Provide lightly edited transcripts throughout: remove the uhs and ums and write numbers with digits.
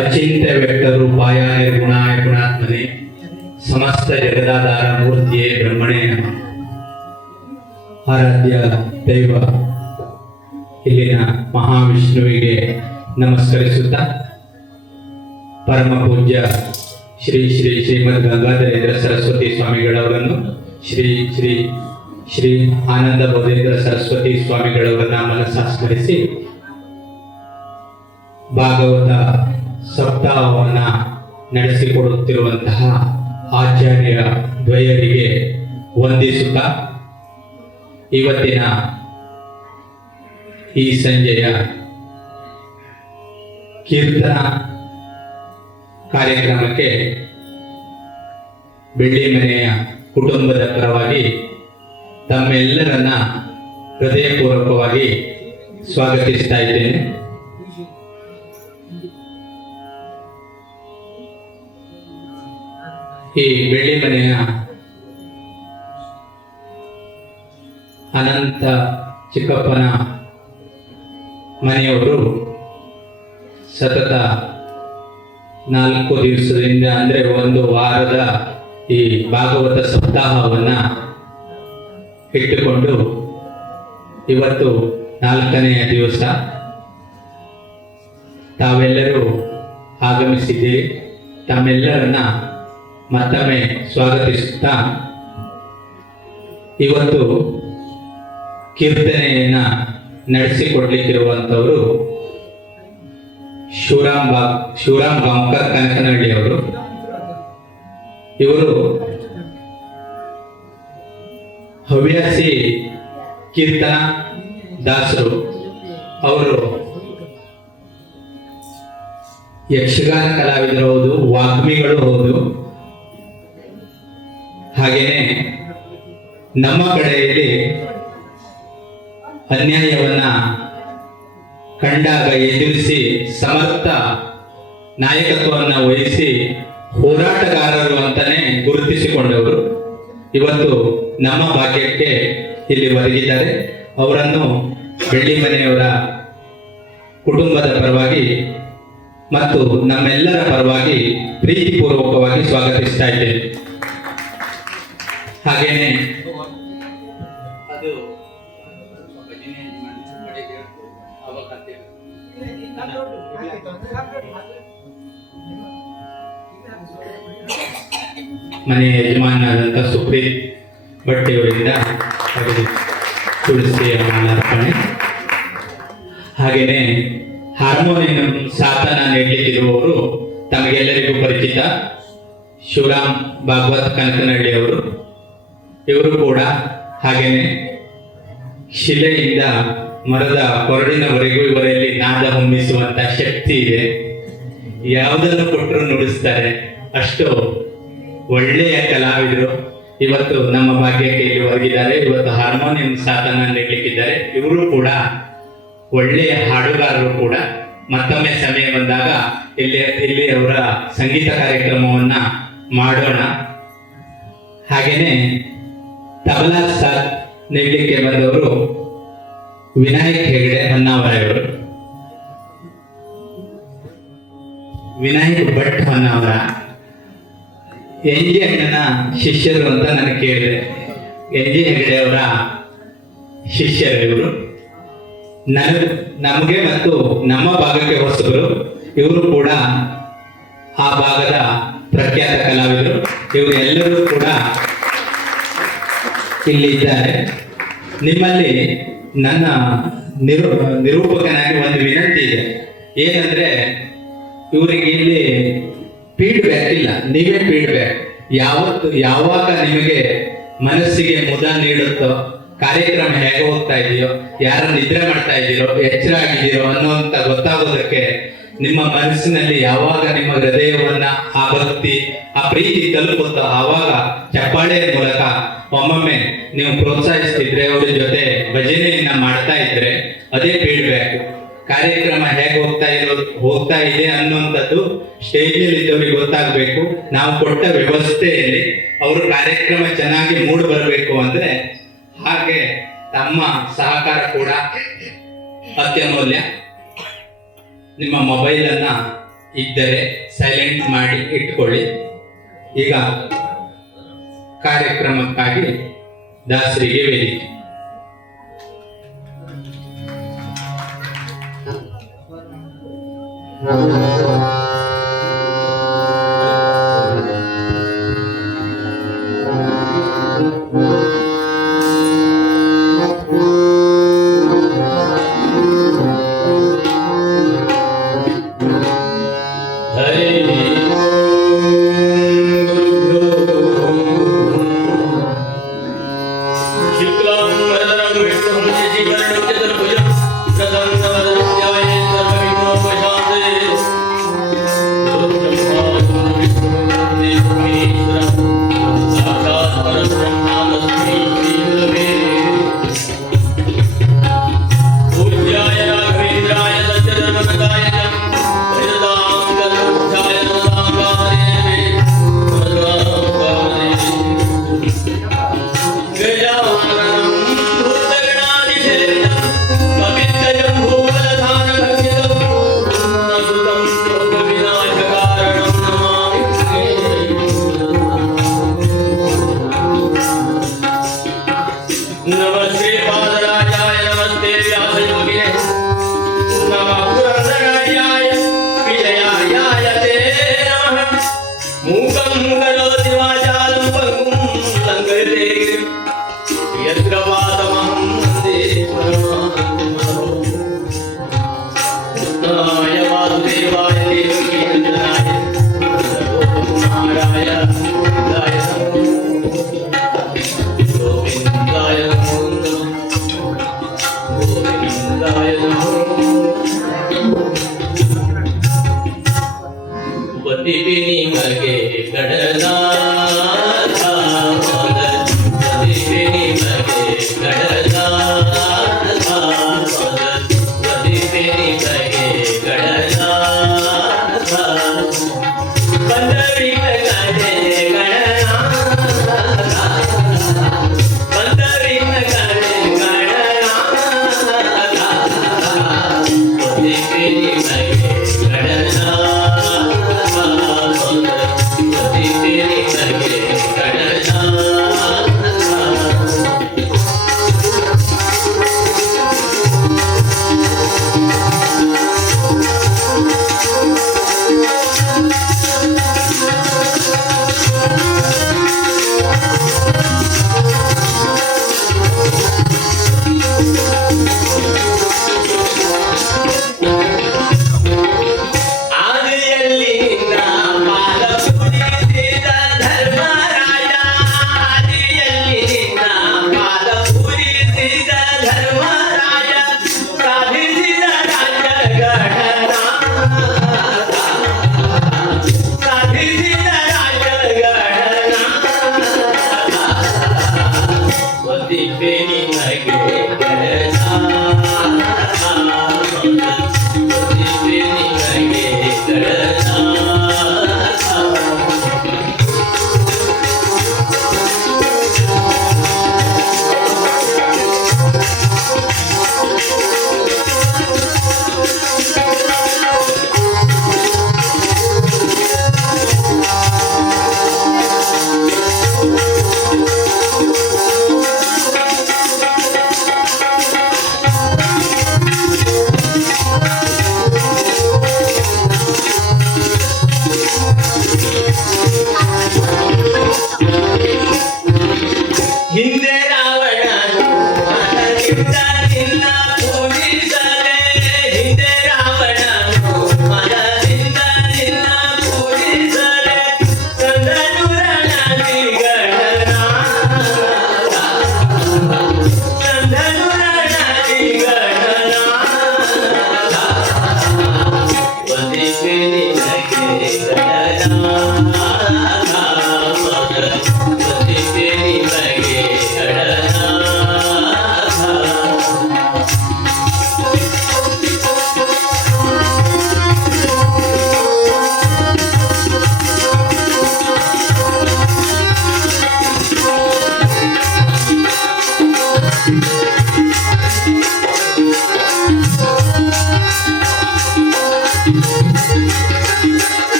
अचिंत्य व्यक्त रूपाय निर्गुणाय गुणात्मने समस्त जगदाधार मूर्तिये ब्रह्मणे नमः. ಆರಾಧ್ಯ ದೈವ ಇಲ್ಲಿನ ಮಹಾವಿಷ್ಣುವಿಗೆ ನಮಸ್ಕರಿಸುತ್ತಾ ಪರಮ ಪೂಜ್ಯ ಶ್ರೀ ಶ್ರೀ ಶ್ರೀಮದ್ ಗಂಗಾಧರೇಂದ್ರ ಸರಸ್ವತಿ ಸ್ವಾಮಿಗಳವರನ್ನು ಶ್ರೀ ಶ್ರೀ ಶ್ರೀ ಆನಂದ ಬೋಧೇಂದ್ರ ಸರಸ್ವತಿ ಸ್ವಾಮಿಗಳವರನ್ನ ಮನಸ್ಸಸ್ಮರಿಸಿ ಭಾಗವತ ಸಪ್ತಾಹವನ್ನು ನಡೆಸಿಕೊಡುತ್ತಿರುವಂತಹ ಆಚಾರ್ಯ ದ್ವಯರಿಗೆ ವಂದಿಸುತ್ತಾ ಇವತ್ತಿನ ಈ ಸಂಜೆಯ ಕೀರ್ತನ ಕಾರ್ಯಕ್ರಮಕ್ಕೆ ಬೆಳ್ಳಿಮನೆಯ ಕುಟುಂಬದ ಪರವಾಗಿ ತಮ್ಮೆಲ್ಲರನ್ನ ಹೃದಯಪೂರ್ವಕವಾಗಿ ಸ್ವಾಗತಿಸ್ತಾ ಇದ್ದೇನೆ. ಈ ಬೆಳ್ಳಿಮನೆಯ ಅನಂತ ಚಿಕ್ಕಪ್ಪನ ಮನೆಯವರು ಸತತ 4 ದಿವಸದಿಂದ ಅಂದರೆ ಒಂದು ವಾರದ ಈ ಭಾಗವತ ಸಪ್ತಾಹವನ್ನು ಇಟ್ಟುಕೊಂಡು ಇವತ್ತು 4ನೇ ದಿವಸ ತಾವೆಲ್ಲರೂ ಆಗಮಿಸಿದ್ದೀರಿ. ತಮ್ಮೆಲ್ಲರನ್ನ ಮತ್ತೊಮ್ಮೆ ಸ್ವಾಗತಿಸುತ್ತಾ ಇವತ್ತು ಕೀರ್ತನೆಯನ್ನ ನಡೆಸಿಕೊಡ್ಲಿಕ್ಕಿರುವಂಥವರು ಶಿವರಾಮ್ ಗಾಂವ್ಕರ್ ಕನಕನಹಳ್ಳಿ ಅವರು. ಇವರು ಹವ್ಯಾಸಿ ಕೀರ್ತನ ದಾಸರು. ಅವರು ಯಕ್ಷಗಾನ ಕಲಾವಿದರು ಹೌದು, ವಾಗ್ಮಿಗಳು ಹೌದು. ಹಾಗೇನೆ ನಮ್ಮ ಕಡೆಯಲ್ಲಿ ಅನ್ಯಾಯವನ್ನ ಕಂಡಾಗ ಎದುರಿಸಿ ಸಮರ್ಥ ನಾಯಕತ್ವವನ್ನು ವಹಿಸಿ ಹೋರಾಟಗಾರರು ಅಂತಾನೆ ಗುರುತಿಸಿಕೊಂಡವರು ಇವತ್ತು ನಮ್ಮ ಭಾಗ್ಯಕ್ಕೆ ಇಲ್ಲಿ ಒದಗಿದ್ದಾರೆ. ಅವರನ್ನು ಬೆಳ್ಳಿಮನೆಯವರ ಕುಟುಂಬದ ಪರವಾಗಿ ಮತ್ತು ನಮ್ಮೆಲ್ಲರ ಪರವಾಗಿ ಪ್ರೀತಿಪೂರ್ವಕವಾಗಿ ಸ್ವಾಗತಿಸ್ತಾ ಇದ್ದೇನೆ. ಹಾಗೇನೆ ಅದು ಮನೆಯ ಯಜಮಾನರಾದಂಥ ಸುಪ್ರೀತ್ ಭಟ್ಟಿಯವರಿಂದ ತುಳಸಿಯ ಮಾಲಾರ್ಪಣೆ. ಹಾಗೆಯೇ ಹಾರ್ಮೋನಿಯಂ ಸಾಧನ ನೀಡಲಿಕ್ಕಿರುವವರು ತಮಗೆಲ್ಲರಿಗೂ ಪರಿಚಿತ ಶಿವರಾಮ್ ಭಾಗವತ್ ಕನಕನಹಳ್ಳಿ ಅವರು. ಇವರು ಕೂಡ ಹಾಗೇನೆ ಶಿಲೆಯಿಂದ ಮರದ ಕೊರಡಿನವರೆಗೂ ಇವರಲ್ಲಿ ನಾದ ಹೊಮ್ಮಿಸುವಂತ ಶಕ್ತಿ ಇದೆ. ಯಾವುದನ್ನು ಕೊಟ್ಟರು ನುಡಿಸ್ತಾರೆ. ಅಷ್ಟು ಒಳ್ಳೆಯ ಕಲಾವಿದರು. ಇವತ್ತು ನಮ್ಮ ಭಾಗ್ಯಕ್ಕೆ ಇಲ್ಲಿ ಒದಗಿದ್ದಾರೆ. ಇವತ್ತು ಹಾರ್ಮೋನಿಯಂ ಸಾಧನ ನೀಡಲಿಕ್ಕಿದ್ದಾರೆ. ಇವರು ಕೂಡ ಒಳ್ಳೆಯ ಹಾಡುಗಾರರು ಕೂಡ. ಮತ್ತೊಮ್ಮೆ ಸಮಯ ಬಂದಾಗ ಇಲ್ಲಿ ಅವರ ಸಂಗೀತ ಕಾರ್ಯಕ್ರಮವನ್ನ ಮಾಡೋಣ. ಹಾಗೇನೆ ತಬಲಾ ಸಾಥ್ ನೀಡಲಿಕ್ಕೆ ಬಂದವರು ವಿನಾಯಕ್ ಹೆಗಡೆ ಹೊನ್ನಾವರವರು. ವಿನಾಯಕ್ ಭಟ್ ಹೊನ್ನಾವರ ಎನ್.ಜಿ. ಅಣ್ಣನ ಶಿಷ್ಯರು ಅಂತ ನಾನು ಕೇಳಿದೆ. ಎನ್.ಜಿ. ಹೆಗಡೆ ಅವರ ಶಿಷ್ಯರು ಇವರು. ನಮಗೆ ಮತ್ತು ನಮ್ಮ ಭಾಗಕ್ಕೆ ಹೊಸಬರು. ಇವರು ಕೂಡ ಆ ಭಾಗದ ಪ್ರಖ್ಯಾತ ಕಲಾವಿದರು. ಇವರು ಎಲ್ಲರೂ ಕೂಡ ಇಲ್ಲಿ ಇದ್ದಾರೆ. ನಿಮ್ಮಲ್ಲಿ ನನ್ನ ನಿರೂಪಕನಾಗಿ ಒಂದು ವಿನಂತಿ ಇದೆ. ಏನಂದ್ರೆ ಇವರಿಗೆ ಇಲ್ಲಿ ಫೀಡ್ಬ್ಯಾಕ್ ಇಲ್ಲ, ನೀವೇ ಫೀಡ್ಬ್ಯಾಕ್. ಯಾವಾಗ ನಿಮಗೆ ಮನಸ್ಸಿಗೆ ಮುದ ನೀಡುತ್ತೋ, ಕಾರ್ಯಕ್ರಮ ಹೇಗೆ ಹೋಗ್ತಾ ಇದೆಯೋ, ಯಾರು ನಿದ್ರೆ ಮಾಡ್ತಾ ಇದ್ದೀರೋ, ಎಚ್ಚರ ಆಗಿದ್ದೀರೋ ಅನ್ನೋಂತ ಗೊತ್ತಾಗೋದಕ್ಕೆ ನಿಮ್ಮ ಮನಸ್ಸಿನಲ್ಲಿ ಯಾವಾಗ ನಿಮ್ಮ ಹೃದಯವನ್ನ ಆ ಭಕ್ತಿ ಆ ಪ್ರೀತಿ ತಲುಪುತ್ತೋ ಆವಾಗ ಚಪ್ಪಾಳೆಯ ಮೂಲಕ ಒಮ್ಮೊಮ್ಮೆ ನೀವು ಪ್ರೋತ್ಸಾಹಿಸ್ತಿದ್ರೆ, ಅವ್ರ ಜೊತೆ ಭಜನೆಯನ್ನ ಮಾಡ್ತಾ ಇದ್ರೆ ಅದೇ ಫೀಡ್ಬ್ಯಾಕ್. ಕಾರ್ಯಕ್ರಮ ಹೇಗೆ ಹೋಗ್ತಾ ಇದೆ ಅನ್ನುವಂಥದ್ದು ಸ್ಟೇಜಲ್ಲಿ ಇದ್ದವರಿಗೆ ಗೊತ್ತಾಗಬೇಕು. ನಾವು ಕೊಟ್ಟ ವ್ಯವಸ್ಥೆಯಲ್ಲಿ ಅವರು ಕಾರ್ಯಕ್ರಮ ಚೆನ್ನಾಗಿ ಮೂಡ್ ಬರಬೇಕು ಅಂದ್ರೆ ಹಾಗೆ ತಮ್ಮ ಸಹಕಾರ ಕೂಡ ಅತ್ಯಮೂಲ್ಯ. ನಿಮ್ಮ ಮೊಬೈಲ್ ಅನ್ನ ಇದ್ದರೆ ಸೈಲೆಂಟ್ ಮಾಡಿ ಇಟ್ಕೊಳ್ಳಿ. ಈಗ ಕಾರ್ಯಕ್ರಮಕ್ಕಾಗಿ ದಾಸರಿಗೆ ವೇದಿಕೆ. Thank you.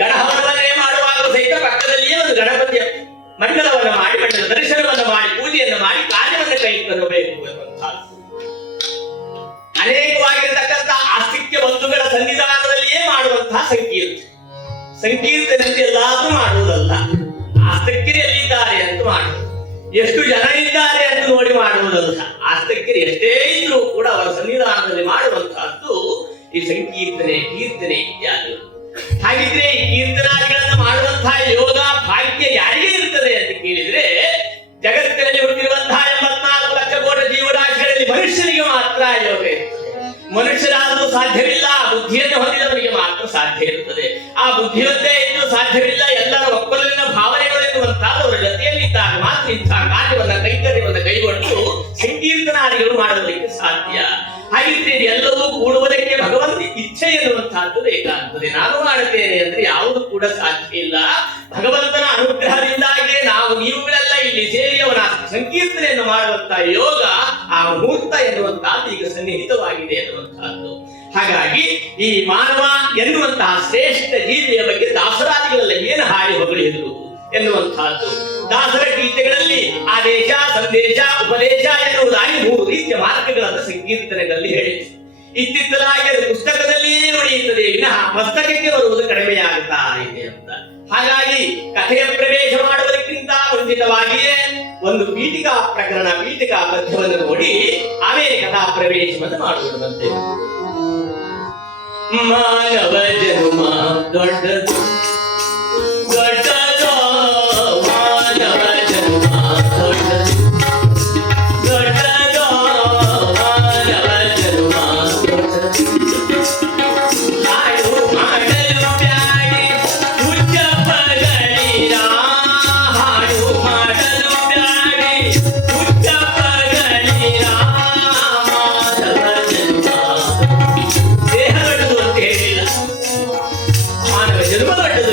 ಗಣಹವನವನ್ನೇ ಮಾಡುವಾಗ ಸಹಿತ ಪಕ್ಕದಲ್ಲಿಯೇ ಒಂದು ಗಣಪತಿಯ ಮಂಡಲವನ್ನು ಮಾಡಿ ಮಂಡಲ ದರ್ಶನವನ್ನು ಮಾಡಿ ಪೂಜೆಯನ್ನು ಮಾಡಿ ಕಾರ್ಯವನ್ನು ಕೈಗೊಳ್ಳಬೇಕು ಎನ್ನುವಂತಹದ್ದು ಅನೇಕವಾಗಿರತಕ್ಕಂತಹ ಆಸ್ತಿಕ್ಯ ಬಂಧುಗಳ ಸನ್ನಿಧಾನದಲ್ಲಿಯೇ ಮಾಡುವಂತಹ ಸಂಕೀರ್ತನೆ ಎಲ್ಲಾದ್ರೂ ಮಾಡುವುದಲ್ಲ. ಆಸ್ತಿಕ್ಯರು ಎಲ್ಲಿದ್ದಾರೆ ಅಂತ ಮಾಡುವುದು, ಎಷ್ಟು ಜನ ಇದ್ದಾರೆ ಅಂತ ನೋಡಿ ಮಾಡುವುದಲ್ಲ. ಆಸ್ತಿಕ್ಯರು ಎಷ್ಟೇ ಇದ್ರೂ ಕೂಡ ಅವರ ಸನ್ನಿಧಾನದಲ್ಲಿ ಮಾಡುವಂತಹದ್ದು ಈ ಸಂಕೀರ್ತನೆ, ಕೀರ್ತನೆ ಇತ್ಯಾದಿ. ಹಾಗಿದ್ರೆ ಈ ಕೀರ್ತನಾದಿಗಳನ್ನು ಮಾಡುವಂತಹ ಯೋಗ ಭಾಗ್ಯ ಯಾರಿಗೆ ಇರ್ತದೆ ಅಂತ ಕೇಳಿದ್ರೆ, ಜಗತ್ತಿನಲ್ಲಿ ಹುಟ್ಟಿರುವಂತಹ 84 ಲಕ್ಷ ಕೋಟಿ ಜೀವರಾಶಿಗಳಲ್ಲಿ ಮನುಷ್ಯನಿಗೆ ಮಾತ್ರ ಯೋಗ ಇರ್ತದೆ. ಮನುಷ್ಯರಾದರೂ ಸಾಧ್ಯವಿಲ್ಲ, ಬುದ್ಧಿಯನ್ನು ಹೊಂದಿದವನಿಗೆ ಮಾತ್ರ ಸಾಧ್ಯ ಇರುತ್ತದೆ. ಆ ಬುದ್ಧಿಯೊಂದೇ ಇದ್ದು ಸಾಧ್ಯವಿಲ್ಲ. ಎಲ್ಲರ ಒಕ್ಕಲಿನ ಭಾವನೆಗಳು ಎನ್ನುವಂತಹದ್ದು ಅವರ ಜೊತೆಯಲ್ಲಿದ್ದಾಗ ಮಾತ್ರ ಇಂತಹ ಕಾರ್ಯವನ್ನ ಕೈಂಕರ್ಯವನ್ನು ಕೈಗೊಂಡು ಸಂಕೀರ್ತನಾದಿಗಳು ಮಾಡುವುದಕ್ಕೆ ಸಾಧ್ಯ. ಹಾಗಿದ್ರೆ ಎಲ್ಲವೂ ಕೂಡುವುದಕ್ಕೆ ಭಗವಂತ ಇಚ್ಛೆ ಎನ್ನುವಂತಹದ್ದು ಬೇಕಾಗ್ತದೆ. ನಾನು ಮಾಡುತ್ತೇನೆ ಅಂದ್ರೆ ಯಾವುದು ಕೂಡ ಸಾಧ್ಯ ಇಲ್ಲ. ಭಗವಂತನ ಅನುಗ್ರಹದಿಂದಾಗಿಯೇ ನಾವು ನೀವುಗಳೆಲ್ಲ ಇಲ್ಲಿ ಸೇರಿ ಅವನ ಸಂಕೀರ್ತನೆಯನ್ನು ಮಾಡುವಂತಹ ಯೋಗ, ಆ ಮುಹೂರ್ತ ಎನ್ನುವಂತಹದ್ದು ಈಗ ಸನ್ನಿಹಿತವಾಗಿದೆ ಎನ್ನುವಂತಹದ್ದು. ಹಾಗಾಗಿ ಈ ಮಾನವ ಎನ್ನುವಂತಹ ಶ್ರೇಷ್ಠ ಜೀವಿಯ ಬಗ್ಗೆ ದಾಸರಾದಿಗಳೆಲ್ಲ ಏನು ಹಾಡಿ ಹೊಗಳಿದರು ಎನ್ನುವಂತಹದ್ದು. ದಾಸರ ಗೀತೆಗಳಲ್ಲಿ ಆದೇಶ, ಸಂದೇಶ, ಉಪದೇಶ ಎನ್ನುವುದಾಗಿ 3 ರೀತಿಯ ಮಾರ್ಗಗಳನ್ನು ಸಂಕೀರ್ತನೆಗಳಲ್ಲಿ ಹೇಳಿದೆ. ಇತ್ತಿತ್ತಲಾಗಿ ಅದು ಪುಸ್ತಕದಲ್ಲಿಯೇ ಉಳಿಯುತ್ತದೆ ವಿನಃ ಮಸ್ತಕಕ್ಕೆ ಬರುವುದು ಕಡಿಮೆಯಾಗುತ್ತಾ ಇದೆ ಅಂತ. ಹಾಗಾಗಿ ಕಥೆಯ ಪ್ರವೇಶ ಮಾಡುವುದಕ್ಕಿಂತ ಮುಂಚಿತವಾಗಿಯೇ ಒಂದು ಪೀಠಿಕಾ ಪ್ರಕರಣ, ಪೀಠಿಕಾ ಪದ್ಯವನ್ನು ನೋಡಿ ಆಮೇಲೆ ಕಥಾ ಪ್ರವೇಶವನ್ನು ಮಾಡುವುದಂತೆ. ಮಾನವ ಜನ್ಮ ದೊಡ್ಡದು ದೊಡ್ಡದೋ, ಮಾನವ ಜನ್ಮ ದೊಡ್ಡದು ದೊಡ್ಡದೋ, ಮಾನವ ಜನ್ಮ ದೊಡ್ಡದು. ಹಾಡು ಮಾಡಲು ಬ್ಯಾಡಿ ಹುಚ್ಚಪ್ಪಗಳಿರ, ಹಾಡು ಮಾಡಲು ಬ್ಯಾಡಿ ಹುಚ್ಚಪ್ಪಗಳಿರ, ಮಾನವ ಜನ್ಮ ದೇಹ ದೊಡ್ಡದು ಅಂತ ಹೇಳಿಲ್ಲ, ಮಾನವ ಜನ್ಮ ದೊಡ್ಡದು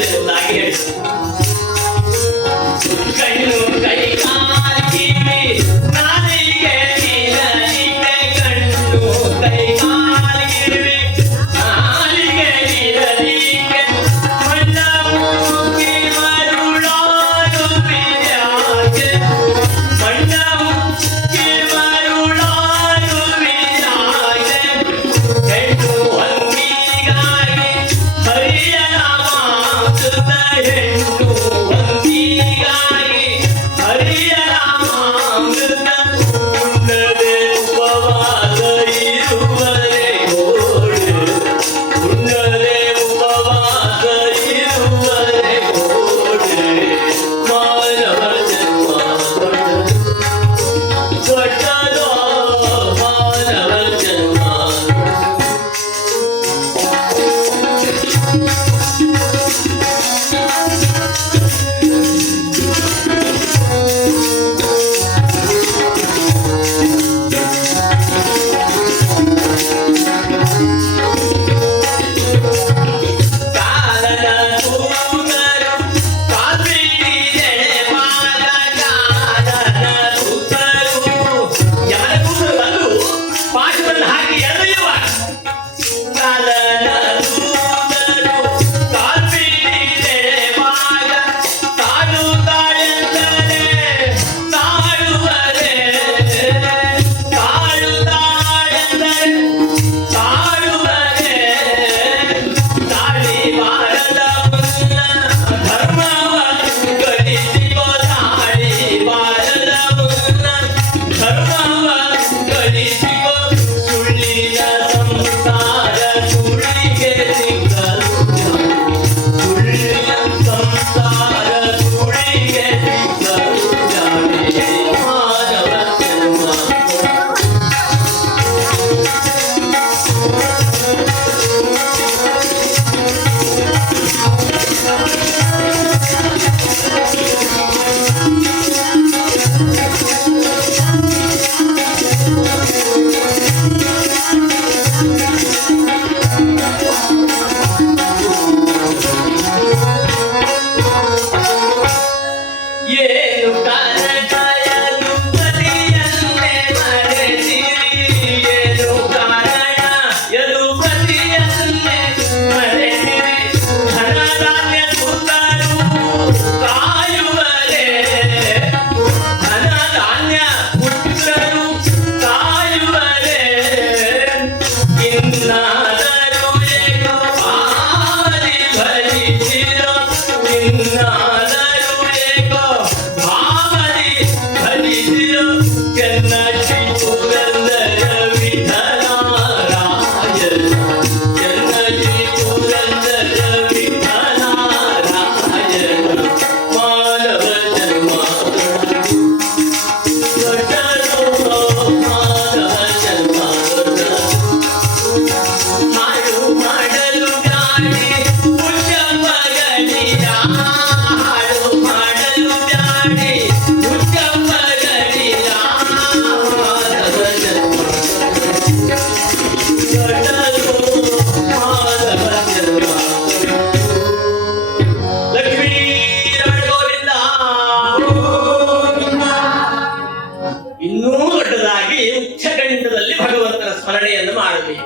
ಉಚ್ಚಗಂಡದಲ್ಲಿ ಭಗವಂತನ ಸ್ಮರಣೆಯನ್ನು ಮಾಡಬೇಕು.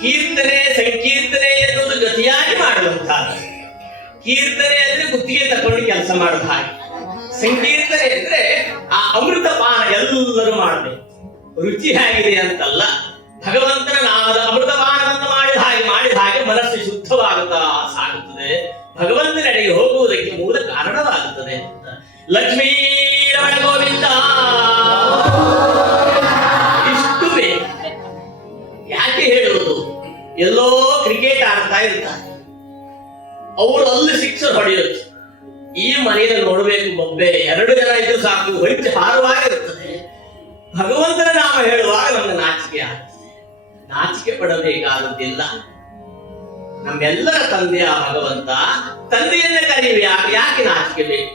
ಕೀರ್ತನೆ ಸಂಕೀರ್ತನೆ ಎನ್ನುವುದು ಜೊತೆಯಾಗಿ ಮಾಡುವಂತಹದ್ದು. ಕೀರ್ತನೆ ಅಂದ್ರೆ ಗುತ್ತಿಗೆ ತಕೊಂಡು ಕೆಲಸ ಮಾಡುವ ಹಾಗೆ, ಸಂಕೀರ್ತನೆ ಅಂದ್ರೆ ಆ ಅಮೃತ ಪಾನ ಎಲ್ಲರೂ ಮಾಡಬೇಕು. ರುಚಿ ಹೇಗಿದೆ ಅಂತಲ್ಲ, ಭಗವಂತನ ನಾಮದ ಅಮೃತ ಪಾನವನ್ನು ಮಾಡಿದ ಹಾಗೆ ಮನಸ್ಸು ಶುದ್ಧವಾಗುತ್ತಾ ಸಾಗುತ್ತದೆ, ಭಗವಂತನೆಡೆಗೆ ಹೋಗುವುದಕ್ಕೆ ಮೂಲ ಕಾರಣವಾಗುತ್ತದೆ ಅಂತ. ಲಕ್ಷ್ಮೀ ರಮಣ ಗೋವಿಂದ ಇಷ್ಟು ಬೇಕು. ಯಾಕೆ ಹೇಳುವುದು? ಎಲ್ಲೋ ಕ್ರಿಕೆಟ್ ಆಡ್ತಾ ಇರ್ತಾರೆ, ಅವರು ಅಲ್ಲಿ ಸಿಕ್ಸರ್ ಹೊಡೆಯೋದು, ಈ ಮನೆಯನ್ನು ನೋಡಬೇಕು ಬೊಬ್ಬೆ, 2 ಜನ ಇದ್ರು ಸಾಕು, ಹೊಂಚಿ ಹಾರವಾಗಿರುತ್ತದೆ. ಭಗವಂತನ ನಾಮ ಹೇಳುವಾಗ ನಮ್ಗೆ ನಾಚಿಕೆ ಆಗ್ತದೆ. ನಾಚಿಕೆ ಪಡಬೇಕಾದದ್ದಿಲ್ಲ. ನಮ್ಮೆಲ್ಲರ ತಂದೆ ಆ ಭಗವಂತ, ತಂದೆಯನ್ನ ಕರೆಯುವ ಯಾಕೆ ನಾಚಿಕೆ ಬೇಕು?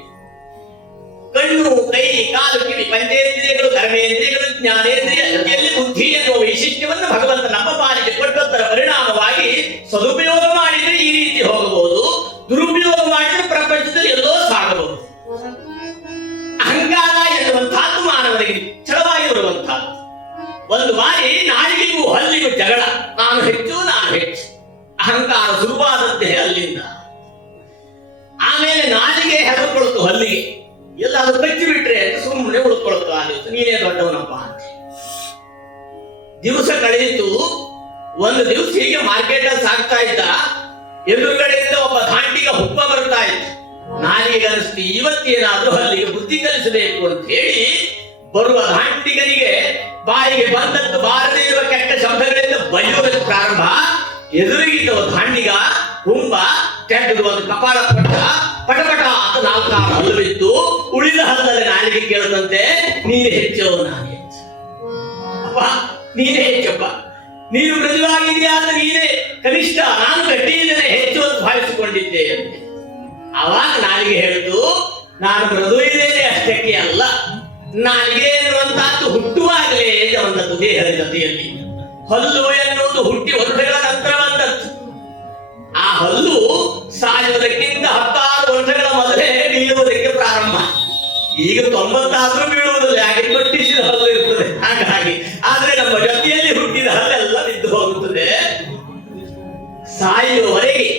ಕಣ್ಣು, ಕೈ, ಕಾಲು, ಕಿವಿ, ಪಂಚೇಂದ್ರಿಯಗಳು, ಕರ್ಮೇಂದ್ರಿಯಗಳು, ಜ್ಞಾನೇಂದ್ರಿಯ ಜೊತೆಯಲ್ಲಿ ಬುದ್ಧಿ ಎನ್ನುವ ವೈಶಿಷ್ಟ್ಯವನ್ನು ಭಗವಂತ ನಮ್ಮ ಪಾಲಿಗೆ ಕೊಟ್ಟದ್ದರ ಪರಿಣಾಮವಾಗಿ ಸದುಪಯೋಗ ಮಾಡಿದ್ರೆ ಈ ರೀತಿ ಹೋಗಬಹುದು, ದುರುಪಯೋಗ ಮಾಡಿದ್ರೆ ಪ್ರಪಂಚದಲ್ಲಿ ಎಲ್ಲೋ ಸಾಗಬಹುದು. ಅಹಂಕಾರ ಎನ್ನುವಂತಹದ್ದು ಮಾನವನಿಗೆ ಚಳವಾಗಿ ಬರುವಂತಹದ್ದು. ಒಂದು ಬಾರಿ ನಾಲಿಗೆಗೂ ಹಲ್ಲಿಗೂ ಜಗಳ, ನಾನು ಹೆಚ್ಚು ಅಹಂಕಾರ ಶುರುವಾದದ್ದೇ ಅಲ್ಲಿಂದ. ಆಮೇಲೆ ನಾಲಿಗೆ ಹೆದರ್ಕೊಳ್ತು ಹಲ್ಲಿಗೆ, ಎಲ್ಲಾದ್ರೂ ಕಚ್ಚಿ ಬಿಟ್ರೆ ಅಂತ ಸುಮ್ಮನೆ ಉಳ್ಕೊಳ್ತು. ಆ ದಿವಸ ನೀನೇ ದೊಡ್ಡವನಪ್ಪ ಅಂತ. ದಿವಸ ಕಳೆಯಿತು. ಒಂದು ದಿವಸ ಹೀಗೆ ಮಾರ್ಕೆಟ್ ಅಲ್ಲಿ ಸಾಗ್ತಾ ಇದ್ದ, ಎದುರುಗಡೆಯಿಂದ ಒಬ್ಬ ಧಾಂಟಿಗ ಹುಬ್ಬ ಬರ್ತಾ ಇತ್ತು. ನಾಲಿಗೆ ಅನಿಸ್ತು, ಇವತ್ತೇನಾದ್ರೂ ಹಲ್ಲಿಗೆ ಬುದ್ಧಿ ಕಲಿಸಬೇಕು ಅಂತ ಹೇಳಿ ಬರುವ ಧಾಂಟಿಗನಿಗೆ ಬಾಯಿಗೆ ಬಂದದ್ದು ಬಾರದೇ ಇರುವ ಕೆಟ್ಟ ಶಬ್ದಗಳಿಂದ ಬೈಯುವುದಕ್ಕೆ ಪ್ರಾರಂಭ. ಎದುರಿಗಿದ್ದ ಧಾಂಡಿಗ ಹುಂಬ ಕೆಟ್ಟದು ಒಂದು ಕಪಾಳ ಪಟಪಟ ಅಂತ 4 ಹಲ್ಲು ಬಿತ್ತು. ಉಳಿದ ಹಲ್ಲಲ್ಲಿ ನಾಲಿಗೆ ಕೇಳದಂತೆ, ನೀನು ಹೆಚ್ಚು ನಾನು ಹೆಚ್ಚು, ಅಪ್ಪ ನೀನೇ ಹೆಚ್ಚಪ್ಪ, ನೀನು ಮೃದುವಾಗಿದೆಯಾ ಅಂತ ನೀನೇ ಕನಿಷ್ಠ, ನಾನು ಗಟ್ಟಿಯಿಂದಲೇ ಹೆಚ್ಚು ಅಂತ ಭಾವಿಸಿಕೊಂಡಿದ್ದೆ ಅಂತೆ. ಆವಾಗ ನಾಲಿಗೆ ಹೇಳಿತು, ನಾನು ಮೃದು ಇದ್ದೇನೆ ಅಷ್ಟಕ್ಕೆ ಅಲ್ಲ, ನಾಲಿಗೆ ಎನ್ನುವಂತಹದ್ದು ಹುಟ್ಟುವಾಗಲೇ ಒಂದದ್ದು ದೇಹದ ಜೊತೆಯಲ್ಲಿ. ಹಲ್ಲು ಎನ್ನುವುದು ಹುಟ್ಟಿ ವರ್ಷಗಳ ನಂತರ ಬಂದದ್ದು. ಆ ಹಲ್ಲು ಸಾಯುವುದಕ್ಕಿಂತ 10 ವರ್ಷಗಳ ಮೊದಲೇ ಬೀಳುವುದಕ್ಕೆ ಪ್ರಾರಂಭ. ಈಗ 90 ಆದ್ರೂ ಬೀಳುವುದಿಲ್ಲ, ಯಾಕೆ ಕಟ್ಟಿಸಿದ ಹಲ್ಲು ಇರ್ತದೆ ಹಾಗಾಗಿ. ಆದ್ರೆ ನಮ್ಮ ಜೊತೆಯಲ್ಲಿ ಹುಟ್ಟಿದ ಹಲ್ಲೆಲ್ಲ ಬಿದ್ದು ಹೋಗುತ್ತದೆ. ಸಾಯುವವರೆಗೆ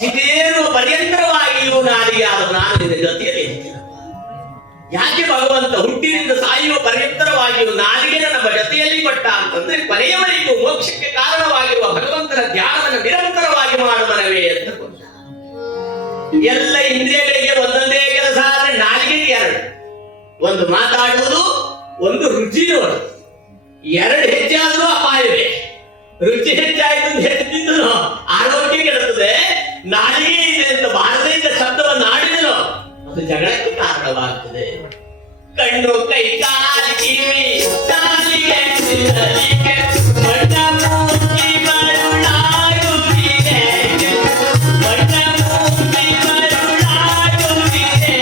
ಚಿತೇರುವ ಪರ್ಯಂತರವಾಗಿಯೂ ನಾಲಿಗೆ ಆದ ನಾನು ನಿನ್ನ ಜೊತೆಯಲ್ಲಿ ಇರ್ತೀನಪ್ಪ. ಯಾಕೆ ಭಗವಂತ ಹುಟ್ಟಿನಿಂದ ಸಾಯುವ ಪರ್ಯಂತರವಾಗಿಯೂ ನಾಲಿಗೆನ ನಮ್ಮ ಜೊತೆಯಲ್ಲಿ ಕೊಟ್ಟ ಅಂತಂದ್ರೆ, ಕೊನೆಯವರೆಗೂ ಮೋಕ್ಷಕ್ಕೆ ಕಾರಣವಾಗಿರುವ ಭಗವಂತನ ಧ್ಯಾನವನ್ನು ನಿರಂತರವಾಗಿ ಮಾಡುವನವೇ ಅಂತ ಕೊಟ್ಟ. ಎಲ್ಲ ಇಂದ್ರಿಯಗಳಿಗೆ ಒಂದೊಂದೇ ಕೆಲಸ ಆದ್ರೆ ನಾಲಿಗೆಗೆ 2, ಒಂದು ಮಾತಾಡುವುದು, ಒಂದು ರುಚಿ ನೋಡು. 2 ಹೆಚ್ಚಾದ್ರೂ ಅಪಾಯವೇ. ರುಚಿ ಹೆಚ್ಚಾಯ್ತು ಅಂತ ಹೆಚ್ಚಿದ್ದು ಆರೋಗ್ಯ ಕೆಡುತ್ತದೆ. ನಾಲಿಗೆ ಇದೆ ಅಂತ ಬಾರದಿಂದ ಶಬ್ದವನ್ನು ಆಡಿದನು, ಅದು ಜಗಳಕ್ಕೆ ಕಾರಣವಾಗ್ತದೆ. ಕಣ್ಣು, ಕೈ, ಕಾಲು, ಕಿವಿ, ನಾಲಿಗೆ, ಮಣ್ಣ ಮೂರ್ತಿ ಮರುಳಾಗುತ್ತಿದೆ, ಮಣ್ಣ ಮೂರ್ತಿ ಮರುಳಾಗುತ್ತಿದೆ,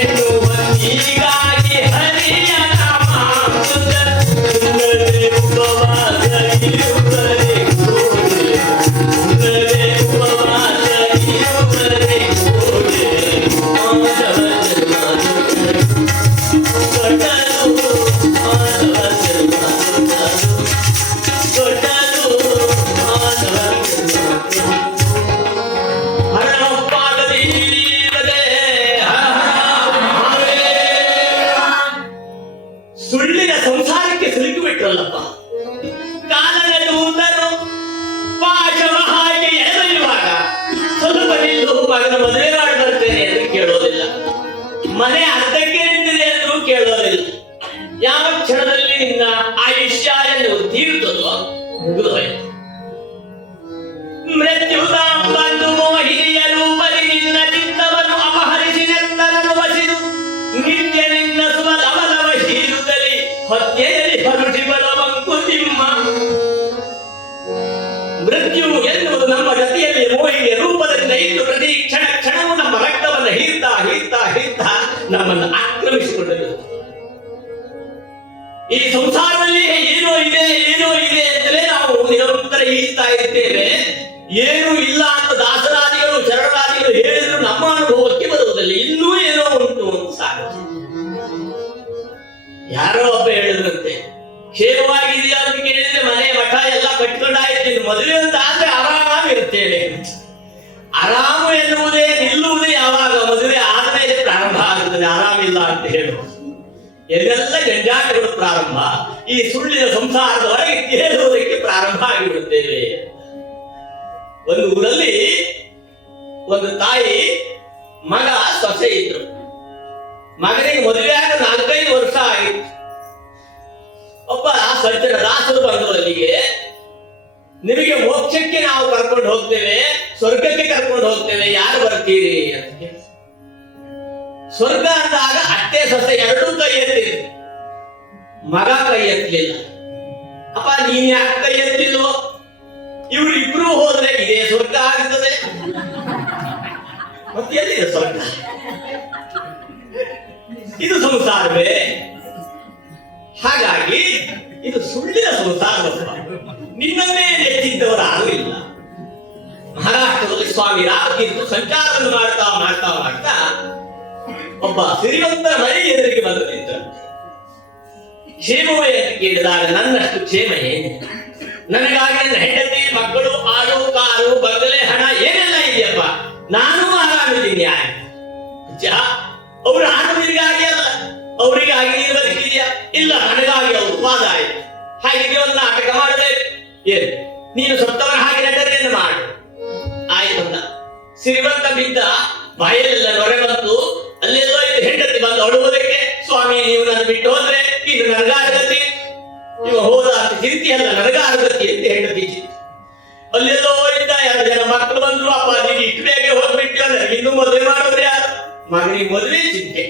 ಎನ್ನುವ ಹೀಗಾಗಿ ಹರಿಯ ನಾಮಾಮೃತ ಸುಂದರೇ ಉಪವಾಸ ಇರುವರೆ ಗೋಡೆ, ಸುಂದರೇ ಉಪವಾಸ ಇರುವರೆ ಗೋಡೆ, ಸುಳ್ಳಿನ ಸಂಸಾರಕ್ಕೆ ಸಿಲುಕಿಬಿಟ್ರಲ್ಲಪ್ಪ. ಕಾಲನೆಲ್ಲುವುದನ್ನು ಪಾಶವ ಹಾಗೆ ಎಳೆದೊಯ್ಯುವಾಗ ಸ್ವಲ್ಪ ನಿಲ್ಲು, ಮಗನ ಮದುವೆ ಮಾಡಿ ಬರ್ತೇನೆ ಎಂದು ಕೇಳೋದಿಲ್ಲ, ಮನೆ ಅರ್ಧಕ್ಕೆ ನಿಂತಿದೆ ಎಂದು ಕೇಳೋದಿಲ್ಲ. ಯಾವ ಕ್ಷಣದಲ್ಲಿ ನಿನ್ನ ಆಯುಷ್ಯ ಎನ್ನುವುದು ತೀರುತ್ತದೋ ಮುಗಿದು ಹೋಯಿತು. ಮೃತ್ಯುತಾಂ ಬಂದು ಮೋಹಿನಿಯ ರೂಪದಿ ನಿನ್ನ ಚಿತ್ತವನ್ನು ಅಪಹರಿಸಿ ನೆತ್ತರನ್ನು ವಸಿದು ನಿತ್ಯ ನಿನ್ನ ಸುಮಲಮಲವ ಶೀರುತ್ತಲಿ ಹೊತ್ತೆಯಲ್ಲಿ ಹೊರಟಿ ಬಲ ಮಂಕುತಿಮ್ಮ. ಮೃತ್ಯು ಎನ್ನುವುದು ನಮ್ಮ ಜೊತೆಯಲ್ಲಿ ಮೋಹಿನಿಯ ರೂಪದಿಂದ ಇದ್ದು ಪ್ರತಿ ಕ್ಷಣವೂ ನಮ್ಮ ರಕ್ತವನ್ನು ಹೀರ್ತಾ ನಮ್ಮನ್ನು ಆಕ್ರಮಿಸಿಕೊಳ್ಳಲು. ಈ ಸಂಸಾರದಲ್ಲಿ ಏನೋ ಇದೆ ಅಂತಲೇ ನಾವು ನಿರಂತರ ಈಜ್ತಾ ಇರ್ತೇವೆ. ಏನೂ ಇಲ್ಲ ಅಂತ ದಾಸರಾದಿಗಳು ಶರಣರಾದಿಗಳು ಹೇಳಿದ್ರು ನಮ್ಮ ಅನುಭವಕ್ಕೆ ಬರುವುದಿಲ್ಲ. ಇನ್ನೂ ಏನೋ ಉಂಟು ಅಂತ ಸಾಕು. ಯಾರೋ ಒಬ್ಬ ಹೇಳಿದ್ರು, ಕ್ಷೇಮವಾಗಿದೆಯಾ ಅಂತ ಕೇಳಿದ್ರೆ ಮನೆ ಮಠ ಎಲ್ಲ ಕಟ್ಕೊಂಡಾಯ್ತು, ಇನ್ನು ಮದುವೆ ಅಂತ ಆದ್ರೆ ಆರಾಮಿರುತ್ತೇನೆ. ಆರಾಮ ಎನ್ನುವುದೇ ನಿಲ್ಲುವುದೇ ಯಾವಾಗ ಮದುವೆ ಆದ್ಮೇಲೆ ಪ್ರಾರಂಭ ಆಗುತ್ತದೆ. ಆರಾಮಿಲ್ಲ ಅಂತ ಹೇಳುವ ಎಲ್ಲೆಲ್ಲ ಜಂಜಾಟಗಳು ಪ್ರಾರಂಭ. ಈ ಸುಳ್ಳಿನ ಸಂಸಾರದವರೆಗೆ ತೇಲುವುದಕ್ಕೆ ಪ್ರಾರಂಭ ಆಗಿಬಿಡುತ್ತೇವೆ. ಒಂದು ಊರಲ್ಲಿ ಒಂದು ತಾಯಿ ಮಗ ಸೊಸೆ ಇದ್ರು. ಮಗನಿಗೆ ಮದುವೆ ಆಗ 4-5 ವರ್ಷ ಆಗಿತ್ತು. ಒಬ್ಬ ಸಜ್ಜನ ದಾಸರು ಬಂದರು ಅಲ್ಲಿಗೆ. ನಿಮಗೆ ಮೋಕ್ಷಕ್ಕೆ ನಾವು ಕರ್ಕೊಂಡು ಹೋಗ್ತೇವೆ, ಸ್ವರ್ಗಕ್ಕೆ ಕರ್ಕೊಂಡು ಹೋಗ್ತೇವೆ, ಯಾರು ಬರ್ತೀರಿ ಅಂತ ಕೇಳಿ. ಸ್ವರ್ಗ ಅಂದಾಗ ಅತ್ತೆ ಸೊಸೆ ಎರಡೂ ಕೈ ಎತ್ತಿದ್ರು. ಮಗ ಕೈ ಎತ್ತಲಿಲ್ಲ. ಅಪ್ಪ ನೀನ್ ಯಾಕೆ ಕೈ ಎತ್ತಲಿಲ್ವೋ? ಇವ್ರು ಇಬ್ರು ಹೋದ್ರೆ ಇದೇ ಸ್ವರ್ಗ ಆಗ್ತದೆ, ಮತ್ತೆ ಎಲ್ಲಿದೆ ಸ್ವರ್ಗ? ಇದು ಸಂಸಾರವೇ? ಹಾಗಾಗಿ ಇದು ಸುಳ್ಳಿನ ಸಂಸಾರವಪ್ಪ. ನಿನ್ನನ್ನೇ ಎತ್ತಿದ್ದವರು ಯಾರೂ ಇಲ್ಲ. ಮಹಾರಾಷ್ಟ್ರದಲ್ಲಿ ಸ್ವಾಮಿ ರಾಮತೀರ್ಥ ಸಂಚಾರವನ್ನು ಮಾಡ್ತಾ ಮಾಡ್ತಾ ಮಾಡ್ತಾ ಒಬ್ಬ ಶ್ರೀಮಂತರ ಮನೆ ಎದುರಿಗೆ ಬಂದು ನಿಂತಂತೆ. ಕ್ಷೇಮವೇ ಅಂತ ಕೇಳಿದಾಗ ನನ್ನಷ್ಟು ಕ್ಷೇಮ ಏನಿಲ್ಲ, ನನಗಾಗಿ ನನ್ನ ಹೆಂಡತಿ ಮಕ್ಕಳು ಆಡು ಕಾರು ಬಂಗಲೆ ಹಣ ಏನೆಲ್ಲ ಇದೆಯಪ್ಪ, ನಾನು ಆರಾಮಿದ್ದೀನಿ. ಅವರು ಆನಂದಿಗಾಗಿ ಅಲ್ಲ, ಅವರಿಗಾಗಿ ನೀನು ಬದುಕಿದೆಯಾ? ಇಲ್ಲ, ನನಗಾಗಿ ಅವರು ವಾದ ಆಯ್ತು. ಹಾಗೆ ಒಂದು ನಾಟಕ ಮಾಡಬೇಕು. ಏನು ನೀನು ಸತ್ತವರ ಹಾಗೆ ನಟನೆಯನ್ನು ಮಾಡು ಆಯ್ತು ಅಂತ ಶ್ರೀಮಂತ ಬಿದ್ದ. ಬಾಯಲ್ಲೆಲ್ಲ ನೊರೆ ಬಂತು. ಅಲ್ಲೆಲ್ಲೋ ಇದು ಹೆಂಡತಿ ಬಂದು ಅಡುವುದಕ್ಕೆ, ಸ್ವಾಮಿ ನೀವು ನನ್ನ ಬಿಟ್ಟು ಹೋದ್ರೆ ಇದು ನನಗಾರಗತಿ, ಇವ ಹೋದ ಅಂತ ಚಿಂತೆ ಅಲ್ಲ ನನಗಾರಗತಿ ಅಂತ ಹೆಂಡತಿ ಚಿಂತೆ. ಅಲ್ಲೆಲ್ಲೋ ಇದ್ದ 2 ಜನ ಮಕ್ಕಳು ಬಂದ್ರು. ಅಪ್ಪ ನೀನು ಇಷ್ಟು ಬೇಗ ಹೋಗ್ಬಿಟ್ಟು ನನಗೆ ಇನ್ನೂ ಮದುವೆ ಮಾಡೋದ್ರೆ ಯಾರು? ಮಗನಿಗೆ ಮದುವೆ ಚಿಂತೆ.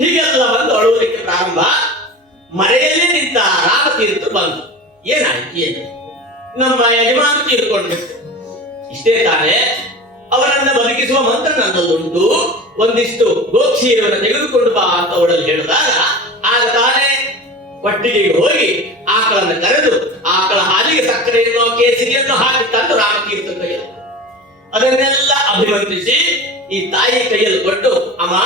ಹೀಗೆಲ್ಲ ಬಂದು ಅಳುವುದಕ್ಕೆ ಪ್ರಾರಂಭ. ಮರೆಯಲ್ಲೇ ನಿಂತ ರಾಮತೀರ್ಥ ಬಂದು, ಏನಾಯ್ತು ಏನು? ನಮ್ಮ ಯಜಮಾನ ತೀರ್ಕೊಂಡಿತ್ತು. ಇಷ್ಟೇ ತಾನೇ, ಅವರನ್ನ ಬದುಕಿಸುವ ಮಂತ್ರ ನನ್ನಲ್ಲುಂಟು, ಒಂದಿಷ್ಟು ಗೋಕ್ಷೀರವನ್ನು ತೆಗೆದುಕೊಂಡು ಬಾ ಅಂತ ಒಡಲು ಹೇಳಿದಾಗ ಆಗ ತಾನೇ ಒಟ್ಟಿಗೆ ಹೋಗಿ ಆಕಳನ್ನು ಕರೆದು ಆಕಳ ಹಾಲಿಗೆ ಸಕ್ಕರೆಯನ್ನು ಕೇಸರಿಯನ್ನು ಹಾಕಿ ತಂದು ರಾಮತೀರ್ಥ ಕೈಯಲ್ಲಿ ಅದನ್ನೆಲ್ಲ ಅಭಿಮಂತ್ರಿಸಿ ಈ ತಾಯಿ ಕೈಯಲ್ಲಿ ಕೊಟ್ಟು, ಅಮ್ಮ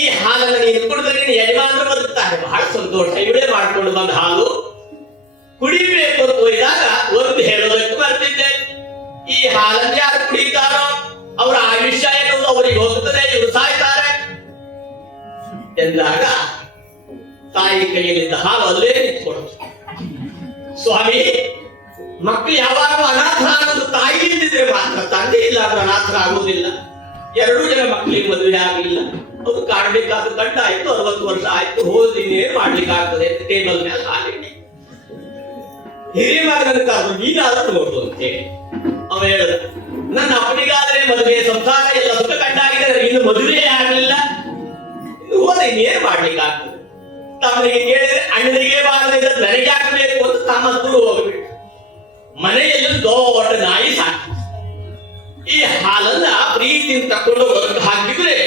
ಈ ಹಾಲನ್ನು ನೀನು ಕುಡಿದ್ರೆ ನೀನು ಯಜಮಾನರು ಬದುಕ್ತಾರೆ, ಬಹಳ ಸಂತೋಷ, ಇವಳೇ ಮಾಡ್ಕೊಂಡು ಬಂದ ಹಾಲು ಕುಡಿಬೇಕು ಅಂತ ಹೋದಾಗ ಒಂದು ಹೇಳೋದಕ್ಕೆ ಬರ್ತಿದ್ದೆ, ಈ ಹಾಲನ್ನು ಯಾರು ಕುಡಿತಾರೋ ಅವರ ಆಯುಷ್ಯ ಎನ್ನುವುದು ಅವರಿಗೆ ಹೋಗುತ್ತದೆ, ಇವರು ಸಾಯ್ತಾರೆ ಎಂದಾಗ ತಾಯಿ ಕೈಯಲ್ಲಿದ್ದ ಹಾಲು ಅಲ್ಲೇ ನಿಂತ್ಕೊಳ್ತು. ಸ್ವಾಮಿ, ಮಕ್ಕಳು ಯಾವಾಗ ಅನಾಥ ಆಗೋದು ತಾಯಿ ಇದ್ದಿದ್ರೆ ಮಾತ್ರ, ತಂದೆ ಇಲ್ಲ ಅಂದ್ರೆ ಅನಾಥರಾಗುವುದಿಲ್ಲ. 2 ಜನ ಮಕ್ಕಳಿಗೆ ಮದುವೆ ಆಗಲಿಲ್ಲ, ಅದು ಕಾಡ್ಬೇಕಾದ ಗಂಡ ಆಯ್ತು, 60 ವರ್ಷ ಆಯ್ತು, ಹೋದ್ರೆ ಇನ್ನೇನು ಮಾಡ್ಲಿಕ್ಕೆ ಆಗ್ತದೆ. ಟೇಬಲ್ ಮೇಲೆ ಹಾಲಿಟ್ಟೆ. ಹಿರಿಯ ಮಗನ ಕಾದು ನೀನಾದ್ರೂ ನೋಡು ಅಂತೇಳಿ ಅವ ಹೇಳಿದ, ನನ್ನ ಅಪ್ಪನಿಗಾದ್ರೆ ಮದುವೆ ಸಂಸಾರ ಎಲ್ಲ ಸುಖ ಕಂಡಾಗಿದೆ, ಇನ್ನು ಮದುವೆ ಆಗಲಿಲ್ಲ, ಇನ್ನು ಹೋದ್ರೆ ಇನ್ನೇನು ಮಾಡ್ಲಿಕ್ಕೆ ಆಗ್ತದೆ. ತಮ್ಮನಿಗೆ ಕೇಳಿದ್ರೆ ಅಣ್ಣನಿಗೆ ಬಾರದಿದ್ದ ನನಗೆ ಆಗಬೇಕು ಅಂತ ತಮ್ಮ ದೂರ ಹೋಗ್ಬಿಟ್ಟು ಮನೆಯಲ್ಲಿ ದೊಡ್ಡ ನಾಯಿ ಸಾಕಿ ಈ ಹಾಲನ್ನ ಪ್ರೀತಿಯಿಂದ ತಕೊಂಡು ಹೊರಗೆ ಹಾಕಿದ್ರೆ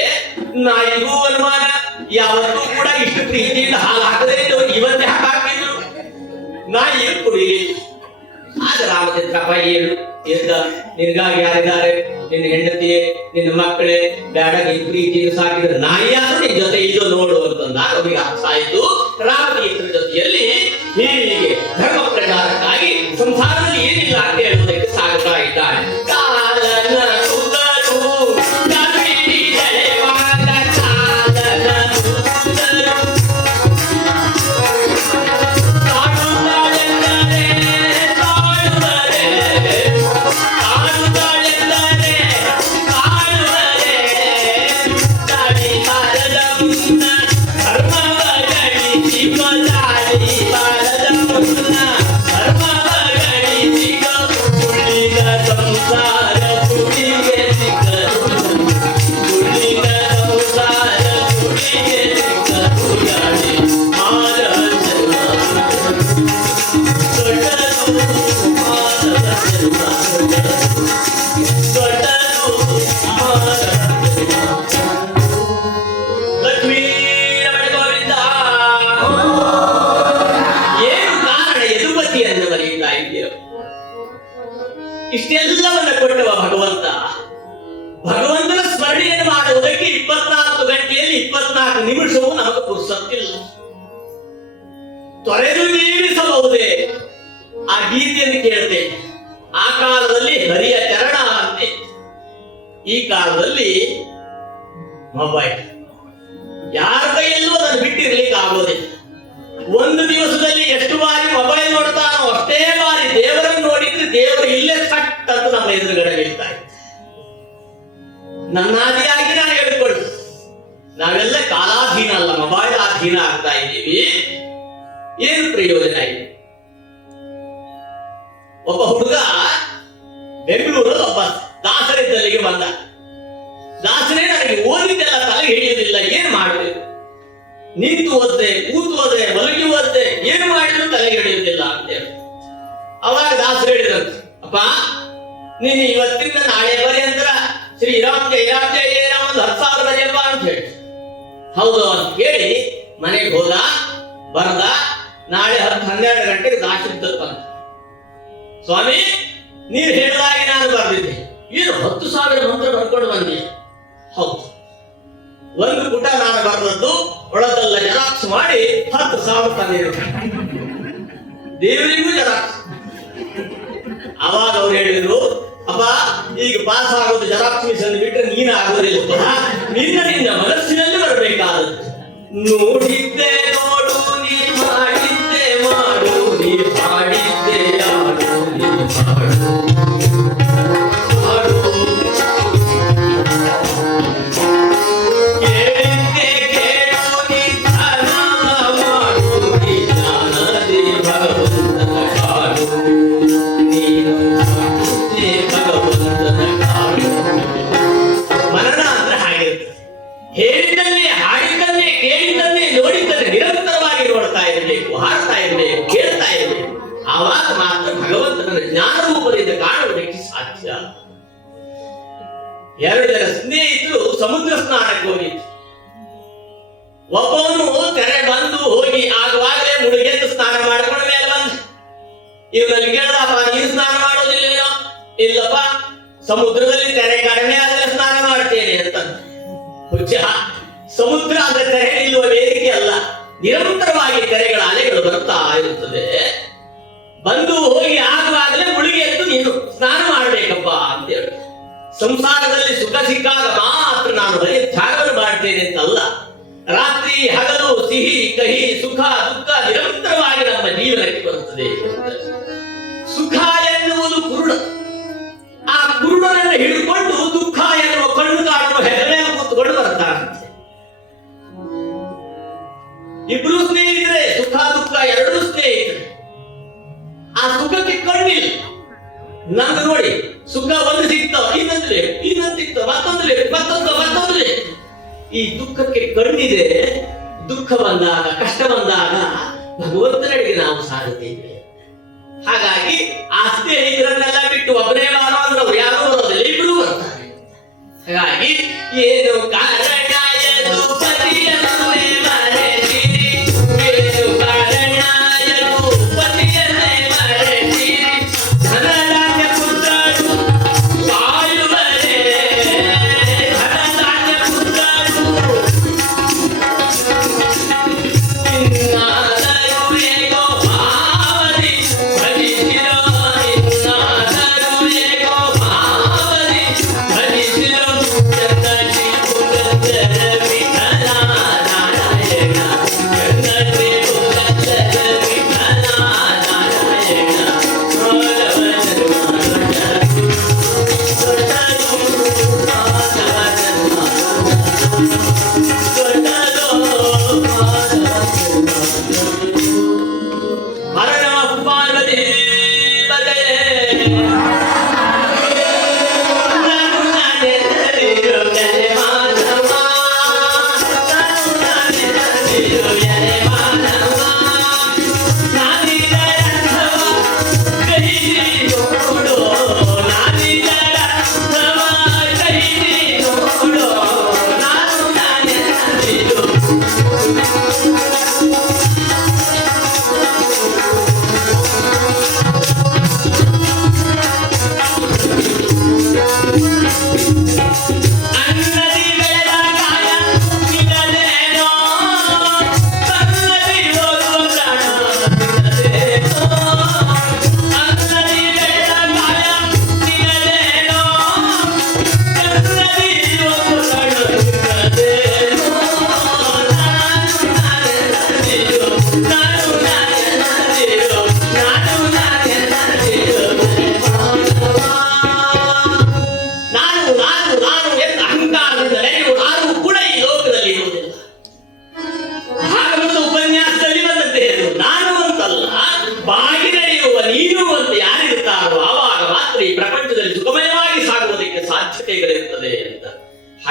ನಾಯಿಗೂ ಅನುಮಾನ, ಯಾವತ್ತೂ ಕೂಡ ಇಷ್ಟು ಪ್ರೀತಿಯಿಂದ ಹಾಲು ಹಾಕದೇ ಇವತ್ತೇ ಹಾಕಿದ್ರು ನಾಯಿ ಕುಡಿಲಿ. ಆಗ ರಾಮಚಂದ್ರಪ್ಪ ಏನು ಎದ್ದ, ನಿನಗಾಗಿ ಯಾರಿದ್ದಾರೆ? ನಿನ್ನ ಹೆಂಡತಿಯೇ, ನಿನ್ನ ಮಕ್ಕಳೇ, ಬೇಡ ನೀನ್ ಪ್ರೀತಿಯಿಂದ ಸಾಕಿದ್ರೆ ನಾಯಿಯಾದ್ರೂ ನಿನ್ ಜೊತೆ ಇದು ನೋಡು ಅಂತಂದಾಗ ಅವರಿಗೆ ಅರ್ಥ ಆಯ್ತು. ರಾಮತೀರ್ಥರ ಜೊತೆಯಲ್ಲಿ ಹೀಗೆ ಧರ್ಮ ಪ್ರಚಾರಕ್ಕಾಗಿ ಸಂಸಾರದಲ್ಲಿ ಏನಿಲ್ಲ ಅಂತ ಹೇಳುವುದಕ್ಕೆ ಸಾಗುತ್ತಾ ಇದ್ದಾರೆ. ಇಷ್ಟೆಲ್ಲವನ್ನ ಕೊಟ್ಟವ ಭಗವಂತ. ಭಗವಂತನ ಸ್ಮರಣೆಯನ್ನು ಮಾಡುವುದಕ್ಕೆ 24 ಗಂಟೆಯಲ್ಲಿ 24 ನಿಮಿಷವೂ ನಮಗೆ ಪುರ್ಸತ್ತಿಲ್ಲ. ತೊರೆದು ಜೀವಿಸಬಹುದೇ? ಆ ಗೀತೆಯನ್ನು ಕೇಳ್ತೇನೆ. ಆ ಕಾಲದಲ್ಲಿ ಹರಿಯ ಚರಣ ಅಂತೆ, ಈ ಕಾಲದಲ್ಲಿ ಮೊಬೈಲ್. ಯಾರ ಕೈಯಲ್ಲೂ ಅದನ್ನು ಬಿಟ್ಟಿರ್ಲಿಕ್ಕೆ ಆಗೋದಿಲ್ಲ. ಒಂದು ದಿವಸದಲ್ಲಿ ಎಷ್ಟು ಬಾರಿ ಮೊಬೈಲ್ ನೋಡ್ತಾನೋ ಅಷ್ಟೇ ಬಾರಿ ದೇವರನ್ನು ನೋಡಿದ್ರೆ ದೇವರು ಇಲ್ಲೇ ಸಟ್ ಅಂತ ನಮ್ಮ ಎದುರುಗಡೆ ನಿಲ್ತಾ ಇದ್ದ. ನನ್ನಾದಿಯಾಗಿ ನಾನು ಹೇಳ್ಕೊಳ್ಳು, ನಾವೆಲ್ಲ ಕಾಲಾಧೀನ ಅಲ್ಲ, ಮೊಬೈಲ್ ಅಧೀನ ಆಗ್ತಾ ಇದ್ದೀವಿ. ಏನು ಪ್ರಯೋಜನ ಇದೆ? ಒಬ್ಬ ಹುಡುಗ ಬೆಂಗಳೂರಲ್ಲಿ ಒಬ್ಬ ದಾಸರಿದ್ದಲ್ಲಿಗೆ ಬಂದ. ದಾಸರೇ ನನಗೆ ಓದಿದ್ದೆಲ್ಲ ತಲೆಗೆ ಹಿಡಿಯುವುದಿಲ್ಲ, ಏನ್ ಮಾಡಬೇಕು? ನಿಂತು ಓದ್ದೆ, ಕೂತು ಓದ್ದೆ, ಮಲಗಿ ಓದ್ದೆ, ಏನು ಮಾಡಿದ್ರು ತಲೆಗೆ ಹಿಡಿಯುವುದಿಲ್ಲ ಅಂತ ಹೇಳಿ. ಅವಾಗ ದಾಸರು ಹೇಳಿದಂತೆ, ಅಪ್ಪ ನೀನು ಇವತ್ತಿಂದ ನಾಳೆ ಪರ್ಯಂತರ ಶ್ರೀರಾಮ್ ಜಯ ರಾಮ್ ಜಯ ಜಯ ರಾಮ್ ಒಂದು 10,000 ಬರೆಯಪ್ಪ ಅಂತ ಹೇಳಿ. ಹೌದು ಅಂತ ಹೇಳಿ ಮನೆಗೆ ಹೋದ, ಬರ್ದ. ನಾಳೆ 10-12 ಗಂಟೆಗೆ ದಾಸರಿದ್ದಲ್ಲಿ ಬಂದ. ಸ್ವಾಮಿ, ನೀವು ಹೇಳಿದಾಗಿ ನಾನು ಬರ್ದಿದ್ದೆ. ಏನು 10,000 ಮಂತ್ರ ಬರ್ಕೊಂಡು ಬಂದೆ? ಹೌದು. ಒಂದು ಪುಟ ನಾನು ಬರೆದದ್ದು ಒಳದೆಲ್ಲ ಜೆರಾಕ್ಸ್ ಮಾಡಿ 10,000 ತಂದಿದ್ದೆ. ದೇವರಿಗೂ ಜೆರಾಕ್ಸ್. ಅವಾಗ ಅವ್ರು ಹೇಳಿದ್ರು, ಅಪ್ಪ ಈಗ ಪಾಸ್ ಆಗೋದು ಜೆರಾಕ್ಸ್ ಮಿಷನ್ ಬಿಟ್ಟರೆ ನೀನು ಆಗೋದಿಲ್ಲ, ನಿನ್ನ ಮನಸ್ಸಿನಲ್ಲಿ ಬರಬೇಕಾದದ್ದು. ನೋಡಿದ್ದೆ ನೋಡು, ನೀ ಮಾಡಿದ್ದೆ ಮಾಡು, ನೀ ಮಾಡಿದ್ದೆ ಯಾರು, ನೀ ಮಾಡು ಮಾಡು. ಕೇಳಿದ್ದೆ ಕೇಳು, ನೀ ಧ್ಯಾನ ಮಾಡು, ನೀ ಜ್ಞಾನದಿ ಭಗವಂತನ ಕಾಡು, ನೀನು ಭಕ್ತಿ ಭಗವಂತನ ಕಾಡು. ಮನನ ಅಂದ್ರೆ ಹಾಗಿರ್ತದೆ. ಹೇಳಿದ್ದನ್ನೇ, ಹಾಡಿದ್ದನ್ನೇ, ಕೇಳಿದ್ದನ್ನೇ, ನೋಡಿದ್ದನ್ನೇ ನಿರಂತರವಾಗಿ ನೋಡ್ತಾ ಇರಬೇಕು, ಹಾಡ್ತಾ ಇರಬೇಕು, ಕೇಳ್ತಾ ಇರಬೇಕು. ಆವಾಗ ಮಾತ್ರ ಭಗವಂತನ ಜ್ಞಾನ ರೂಪದಿಂದ ಕಾಣುವುದಕ್ಕೆ ಸಾಧ್ಯ. 2 ಜನ ಸ್ನೇಹಿತರು ಸಮುದ್ರ ಸ್ನಾನಕ್ಕೆ ಹೋಗಿದ್ರು. ಒಬ್ಬವನು ತೆರೆ ಬಂದು ಹೋಗಿ ಆಗುವಾಗಲೇ ಮುಳುಗೆದ್ದು ಸ್ನಾನ ಮಾಡ್ಕೊಂಡ ಮೇಲೆ ಬಂದ. ಇವನಲ್ಲಿ ಕೇಳ್ದಪ್ಪ, ನೀನು ಸ್ನಾನ ಮಾಡೋದಿಲ್ಲೇನೋ? ಇಲ್ಲಪ್ಪ, ಸಮುದ್ರದಲ್ಲಿ ತೆರೆ ಕಡಿಮೆ ಆದ್ರೆ ಸ್ನಾನ ಮಾಡ್ತೇನೆ ಅಂತ. ಹುಚ್ಚ, ಸಮುದ್ರ ಅಂದ್ರೆ ತೆರೆ ನಿಲ್ಲುವ ವೇದಿಕೆ ಅಲ್ಲ, ನಿರಂತರವಾಗಿ ತೆರೆಗಳ ಅಲೆಗಳು ಬರ್ತಾ ಇರುತ್ತದೆ. ಬಂದು ಹೋಗಿ ಆಗುವಾಗಲೇ ಮುಳುಗಿ ಎದ್ದು ನೀನು ಸ್ನಾನ ಮಾಡಬೇಕಪ್ಪ ಅಂತ ಹೇಳಿ. ಸಂಸಾರದಲ್ಲಿ ಸುಖ ಸಿಕ್ಕಾಗ ಮಾತ್ರ ನಾನು ಬರೀ ತ್ಯಾಗವನ್ನು ಮಾಡ್ತೇನೆ ಅಂತಲ್ಲ, ರಾತ್ರಿ ಹಗಲು ಸಿಹಿ ಕಹಿ ಸುಖ ದುಃಖ ನಿರಂತರವಾಗಿ ನಮ್ಮ ಜೀವನಕ್ಕೆ ಬರುತ್ತದೆ. ಸುಖ ಎನ್ನುವುದು ಕುರುಡ. ಆ ಕುರುಡನನ್ನು ಹಿಡಿದುಕೊಂಡು ದುಃಖ ಎನ್ನುವ ಕಣ್ಣು ಕಾಣುವ ಹೆಗಲೇ ಕೂತ್ಕೊಂಡು ಬರ್ತಾರಂತೆ. ಇಬ್ರು ಸ್ನೇಹಿತರೆ, ಸುಖ ದುಃಖ ಎರಡೂ ಸ್ನೇಹಿತರೆ. ಆ ಸುಖಕ್ಕೆ ಕಣ್ಣಿಲ್ಲ. ನಂದು ನೋಡಿ, ಸುಖ ಒಂದು ಸಿಗ್ತಾವ, ಇನ್ನೊಂದು ಸಿಗ್ತಾವ, ಮತ್ತೊಂದು. ಈ ದುಃಖಕ್ಕೆ ಕಣ್ಣಿದೆ. ದುಃಖ ಬಂದಾಗ, ಕಷ್ಟ ಬಂದಾಗ ಭಗವಂತನಡೆಗೆ ನಾವು ಸಾಗುತ್ತೇವೆ. ಹಾಗಾಗಿ ಆ ಸ್ನೇಹಿತರನ್ನೆಲ್ಲ ಬಿಟ್ಟು ಒಬ್ಬನೇ ಬಾರೋ ಅಂದ್ರೆ ಅವ್ರು ಯಾರು ಬರೋದಿಲ್ಲ, ಇಬ್ಬರು ಬರ್ತಾರೆ. ಹಾಗಾಗಿ ಏನು ಕಾರಣ ಎಂದು ಪತಿಯನ್ನೇ ಮರೆತಿರಿ, ಏನು ಕಾರಣ ಎಂದು ಪತಿಯನ್ನೇ ಮರೆತಿರಿ, ಧನಧಾನ್ಯ ಪುತ್ರರು ಸಾಯುವರೆ, ಧನಧಾನ್ಯ ಪುತ್ರರು ಇನ್ನಾದರೂ ಏಕೋ ಭಾವನೆ ಭಜಿಸಿರೋ, ಇನ್ನಾದರೂ ಏಕೋ ಭಾವನೆ ಭಜಿಸಿರೋ, ಜಗತಿ ಪುರಂದರ ವಿಠಲನ.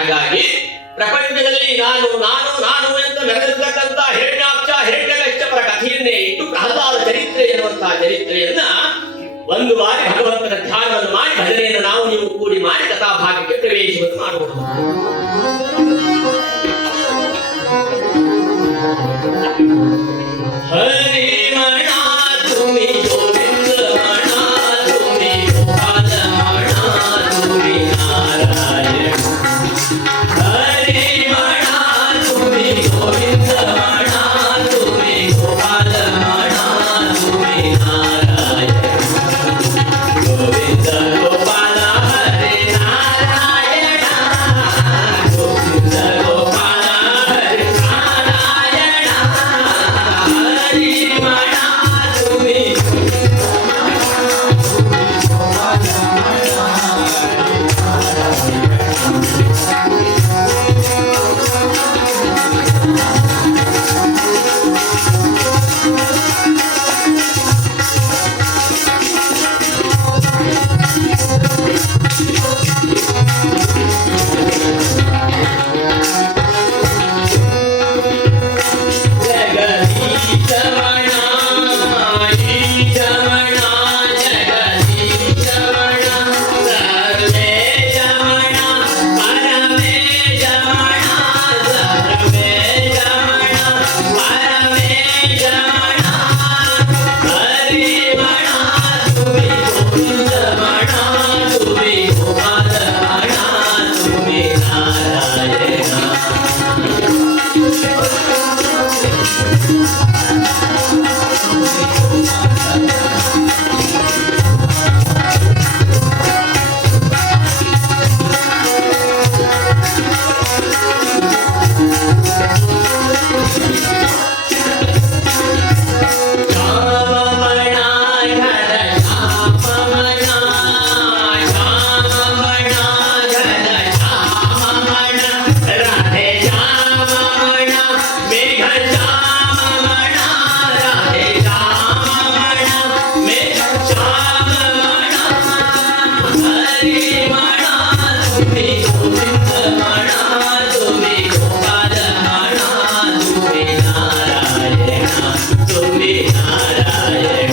ಹಾಗಾಗಿ ಪ್ರಪಂಚದಲ್ಲಿ ನಾನು ನಾನು ನಾನು ಅಂತ ಮೆರೆದಿರ್ತಕ್ಕಂಥ ಹಿರಣ್ಯಾಕ್ಷ ಹಿರಣ್ಯಕಶ್ಯಪರ ಕಥೆಯನ್ನೇ ಇಟ್ಟು ಪ್ರಹ್ಲಾದ ಚರಿತ್ರೆ ಎನ್ನುವಂತಹ ಚರಿತ್ರೆಯನ್ನ ಒಂದು ಬಾರಿ ಭಗವಂತನ ಧ್ಯಾನವನ್ನು ಮಾಡಿ ಭಜನೆಯನ್ನು ನಾವು ನೀವು ಕೂಡಿ ಮಾಡಿ ಕಥಾಭಾಗಕ್ಕೆ ಪ್ರವೇಶವನ್ನು ಮಾಡಬಹುದು. ಹರಿಮಣ ತುಮಿ ಗೋವಿಂದ ಮಣ ತುಮಿ ಗೋಪಾಲ ಮಣ ತುಮಿ ನಾರಾಯಣ. ಹರಿಮಣ ತುಮಿ ಗೋವಿಂದ ಮಣ ತುಮಿ ಗೋಪಾಲ ಮಣ ತುಮಿ ನಾರಾಯಣ. ಗೋವಿಂದ ಗೋಪಾಲ ಹರಿ ನಾರಾಯಣ. ಗೋವಿಂದ ಗೋಪಾಲ ಹರಿ ನಾರಾಯಣ. ಹರಿಮಣ ತುಮಿ ಜಗದೀಶಮಣ ಈಶಮಣ ಜಗದೀಶಮಣ ಸರ್ವೇಶಮಣ ಪರಮೇಶಮಣ ಸರ್ವೇಶಮಣ ಪರಮೇಶಮಣ. ಹರಿಮಣ ತುಮಿ ಗೋವಿಂದಮಣ ತುಮಿ ಗೋಪಾಲಮಣ ತುಮಿ ನಾರಾಯಣ. ಶ್ಯಾಮಮಣ ಘನ ಶ್ಯಾಮಮಣ ಶ್ಯಾಮಮಣ ಘನ ಶ್ಯಾಮಮಣ ರಾಧೆ ಶ್ಯಾಮಮಣ ಮೇಘ ಶ್ಯಾಮಮಣ ರಾಧೆ ಶ್ಯಾಮಮಣ ಮೇಘ ಶ್ಯಾಮಮಣ. ಹರಿಮಣ ತುಮಿ ಗೋವಿಂದಮಣ ತುಮಿ ಗೋಪಾಲಮಣ ತುಮಿ ನಾರಾಯಣ ತುಮಿ ನಾರಾಯಣ.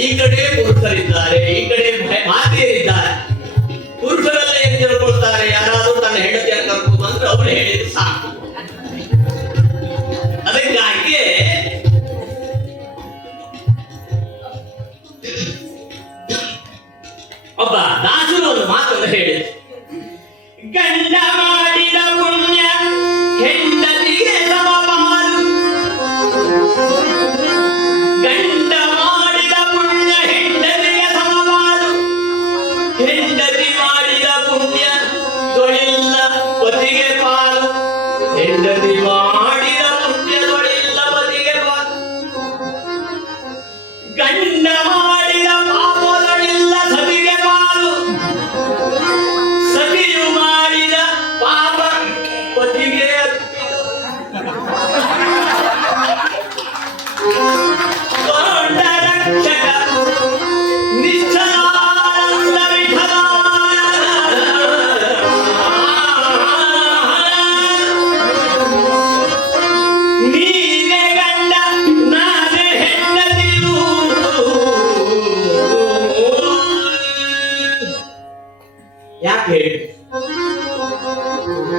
ಈ ಕಡೆ ಪುರುಷರಿದ್ದಾರೆ, ಈ ಕಡೆ ಮಾತೆಯರಿದ್ದಾರೆ. ಪುರುಷರೆಲ್ಲ ಏನ್ ತಿಳ್ಕೊಳ್ತಾರೆ, ಯಾರಾದ್ರೂ ತನ್ನ ಹೆಂಡತಿಯನ್ನು ಕರ್ಕೊಂಡು ಬಂದ್ರೆ ಅವ್ರು ಹೇಳಿದ್ರು ಸಾಕು. ಅದಕ್ಕಾಗಿ ಒಬ್ಬ ದಾಸರು ಒಂದು ಮಾತನ್ನು ಹೇಳಿದ್ರು. ಗಂಡ ಮಾಡಿದ ಪುಣ್ಯ ಹೆಂಡತಿಗೆ ಸಮಪಾಲು, ಗಂಡ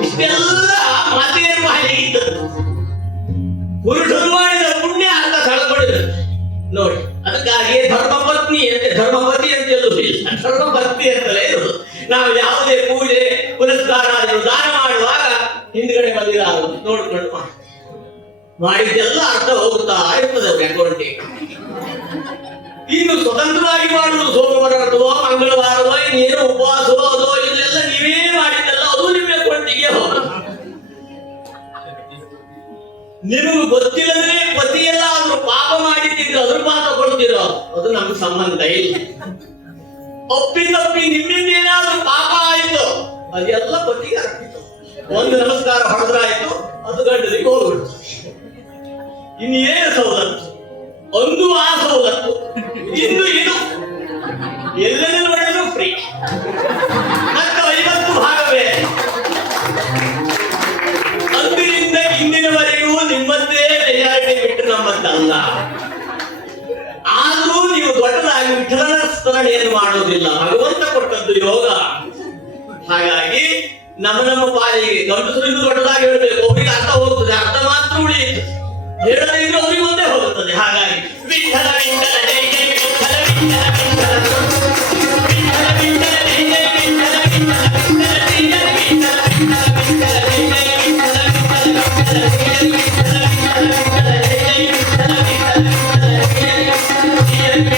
ಇಷ್ಟೆಲ್ಲ ಮಾತೆಯರು ಬಾಯಿಗಿದ್ದದ್ದು ಪುರುಷರು ಮಾಡಿದ ಪುಣ್ಯ ಅಂತ ಸಳಪಡಿದ್ರು ನೋಡಿ. ಅದಕ್ಕಾಗಿಯೇ ಧರ್ಮಪತ್ನಿ ಅಂತೆ, ಧರ್ಮಪತಿ ಅಂತ ಎಲ್ಲೂ ಇಲ್ಲ, ಧರ್ಮಪತ್ನಿ ಅಂತಲೇ ಇರುವುದು. ನಾವು ಯಾವುದೇ ಪೂಜೆ ಪುರಸ್ಕಾರಗಳು ದಾನ ಮಾಡುವಾಗ ಹಿಂದ್ಗಡೆ ಬಂದಿಲ್ಲ ನೋಡ್ಕೊಂಡು ಮಾಡಿದ್ದೆಲ್ಲ ಅರ್ಥ ಹೋಗುತ್ತಾ ಇರ್ತದೆ ಅವ್ರ ಅಕೌಂಟಿಗೆ. ಇನ್ನು ಸ್ವತಂತ್ರವಾಗಿ ಮಾಡುವುದು ಸೋಮವಾರವೋ ಮಂಗಳವಾರವೋ ಇನ್ನೇನು ಉಪವಾಸವೋ ಅದೋ ಇದೆಲ್ಲ ನೀವೇ ಮಾಡಿದ್ದಲ್ಲ ಅದು ನಿಮ್ಮ ಅಕೌಂಟಿಗೆ ಹೋಗ. ನಿಮಗೆ ಗೊತ್ತಿಲ್ಲದ್ರೆ ಪತಿಯೆಲ್ಲ ಅವರು ಪಾಪ ಮಾಡಿದ್ದಿದ್ರು ಅದ್ರ ಪಾಪ ಕೊಡ್ತಿರೋ ಅದು ನಮ್ಗೆ ಸಂಬಂಧ ಇಲ್ಲ. ಒಪ್ಪಿಂದೊಪ್ಪಿ ನಿಮ್ಮಿಂದ ಏನಾದ್ರೂ ಪಾಪ ಆಯ್ತು ಅದೆಲ್ಲ ಪತಿಗೆ ಆಗ್ತಿತ್ತು. ಒಂದು ನಮಸ್ಕಾರ ಹೊಡೆದ್ರಾಯ್ತು ಅದು ಗಂಡನಿಗೆ ಹೋಗ್ಬಿಡ್ತು. ಇನ್ನೇನು ಸವಲತ್ತು, ಒಂದು ಆ ಸವಲತ್ತು, ಇನ್ನು ಇದು ಎಲ್ಲೆಲ್ಲ ನೋಡಿದ್ರು ಫ್ರೀ ಮತ್ತು 50 ಭಾಗವೇ. ಅಂದಿನಿಂದ ಇಂದಿನವರೆಗೂ ನಿಮ್ಮಂತೆ ಮೆಜಾರಿಟಿ ಬಿಟ್ಟು ನಮ್ಮಂತಲ್ಲ. ಆದ್ರೂ ನೀವು ದೊಡ್ಡದಾಗಿ ವಿಠಲನ ಸ್ಮರಣೆಯನ್ನು ಮಾಡೋದಿಲ್ಲ, ಭಗವಂತ ಕೊಟ್ಟದ್ದು ಯೋಗ. ಹಾಗಾಗಿ ನಮ್ಮ ಪಾಲಿಗೆ ಗಂಡಸರಿಗೂ ದೊಡ್ಡದಾಗಿ ಹೇಳಬೇಕು, ಅವರಿಗೆ ಅರ್ಥ ಹೋಗ್ತದೆ, ಅರ್ಥ ಮಾತ್ರ ಉಳಿಯುತ್ತೆ, ಹೇಳದಿದ್ರೆ ಅವರಿಗೆ ಒಂದೇ ಹೋಗುತ್ತದೆ. ಹಾಗಾಗಿ ವಿಠಲ ವಿಠಲ ಜೈ ಜೈ ವಿಠಲ ವಿಠಲ ವಿಠಲ ವಿಠಲ ವಿಠಲ ಜೈ ಜೈ ವಿಠಲ ವಿಠಲ ವಿಠಲ ಜೈ ಜೈ ವಿಠಲ ವಿಠಲ ವಿಠಲ ಜೈ ಜೈ ವಿಠಲ ವಿಠಲ ವಿಠಲ ಜೈ ಜೈ ವಿಠಲ ವಿಠಲ ವಿಠಲ ಜೈ ಜೈ ವಿಠಲ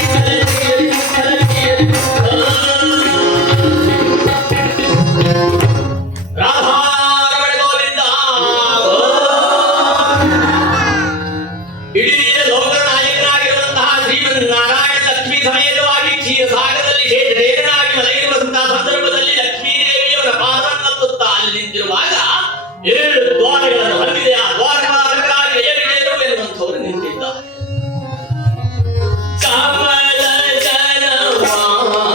ನಿಂತಿರುವಾಗ 7 ದ್ವಾರಗಳನ್ನು ಹೊಂದಿದೆ. ಆ ದ್ವಾರಪಾಲಕರಾಗಿ ಜಯವಿಜಯರು ಎನ್ನುವಂಥವರು ನಿಂತಿದ್ದಾರೆ. ಕಮಲ ಜನವಾನಸರು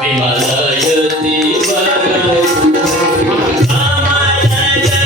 ವಿಮಲಯತಿ ವರರು ಕಮಲ ಜನ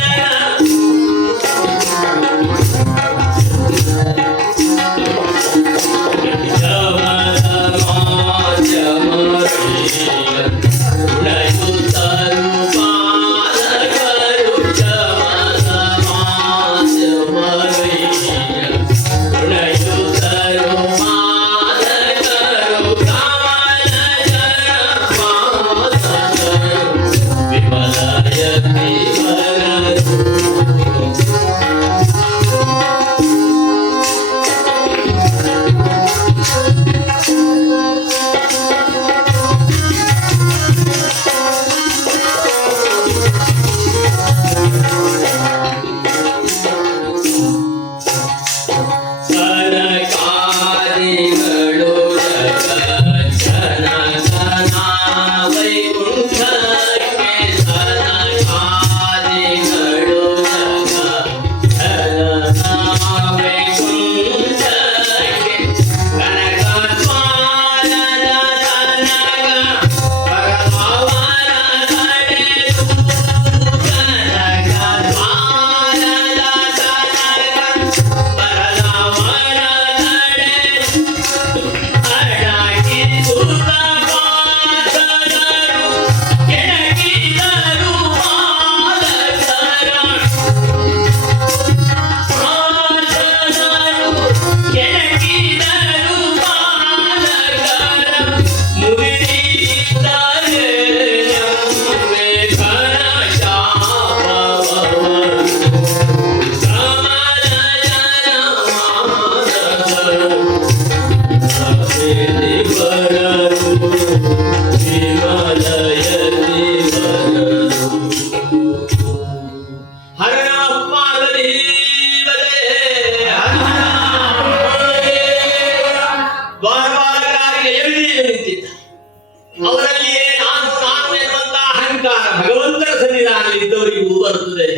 ಅವರಲ್ಲಿಯೇ ನಾನು ನಾನು ಎನ್ನುವಂತಹ ಅಹಂಕಾರ ಭಗವಂತನ ಸನ್ನಿಧಾನದಲ್ಲಿ ಇದ್ದವರಿಗೂ ಬರುತ್ತದೆ.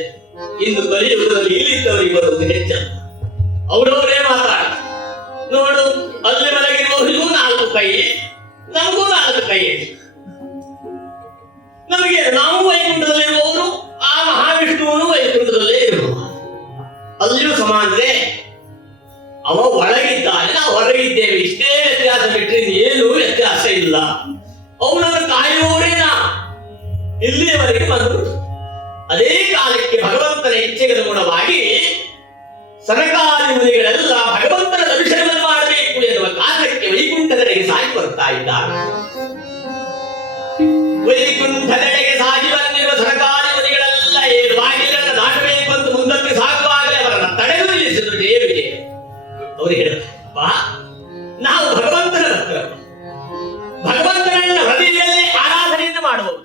ಇನ್ನು ಕಲಿಯುಗದಲ್ಲಿ ಇಲ್ಲಿದ್ದವರಿಗೆ ಬರುವುದು ಹೆಚ್ಚು. ಅವರವರೇ ಮಾತಾಡ ನೋಡು, ಅಲ್ಲಿ ಮಲಗಿರುವವರಿಗೂ 4 ಕೈ, ನಮಗೂ 4 ಕೈ. ನಮಗೆ ನಾವು ವೈಕುಂಠದಲ್ಲಿರುವವರು, ಆ ಮಹಾವಿಷ್ಣುವನು ವೈಕುಂಠದಲ್ಲೇ ಇರುವ, ಅಲ್ಲಿಯೂ ಸಮಾನರೇ. ಅವ ಒಳಗಿದ್ದಾನೆ, ನಾವು ಹೊರಗಿದ್ದೇವೆ, ಇಷ್ಟೇ ವ್ಯತ್ಯಾಸ ಬಿಟ್ಟರೆ ಏನು ವ್ಯತ್ಯಾಸ ಇಲ್ಲ. ಅವನನ್ನು ಕಾಯುವವರೇ ನಾವು. ಇಲ್ಲಿಯವರೆಗೆ ಬಂದರು. ಅದೇ ಕಾಲಕ್ಕೆ ಭಗವಂತನ ಇಚ್ಛೆಗೆ ಅನುಗುಣವಾಗಿ ಸನಕಾದಿ ಮುನಿಗಳೆಲ್ಲ ಭಗವಂತನ ದರ್ಶನವನ್ನು ಮಾಡಬೇಕು ಎನ್ನುವ ಕಾರಣಕ್ಕೆ ವೈಕುಂಠದೆಡೆಗೆ ಸಾಗಿ ಬರ್ತಾ ಇದ್ದಾರೆ. ವೈಕುಂಠದೆಡೆಗೆ ಸಾಗಿ ಬಂದಿರುವ ಸನಕಾದಿ ಮುನಿಗಳೆಲ್ಲ ಏನು ಬಾಗಿಲನ್ನು ದಾಟಬೇಕು ಅಂತ ಮುಂದಕ್ಕೆ ಸಾಗುವಾಗಲೇ ಅವರನ್ನು ತಡೆದು ನಿಲ್ಲಿಸಿದ್ರು ದೇವಿಗೆ. ಅವರು ಹೇಳಪ್ಪ, ನಾವು ಭಗವಂತನ ಭಕ್ತರು, ಭಗವಂತನನ್ನ ಹೃದಯದಲ್ಲಿ ಆರಾಧನೆಯನ್ನು ಮಾಡಬಹುದು.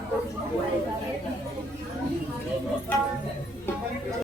Thank you.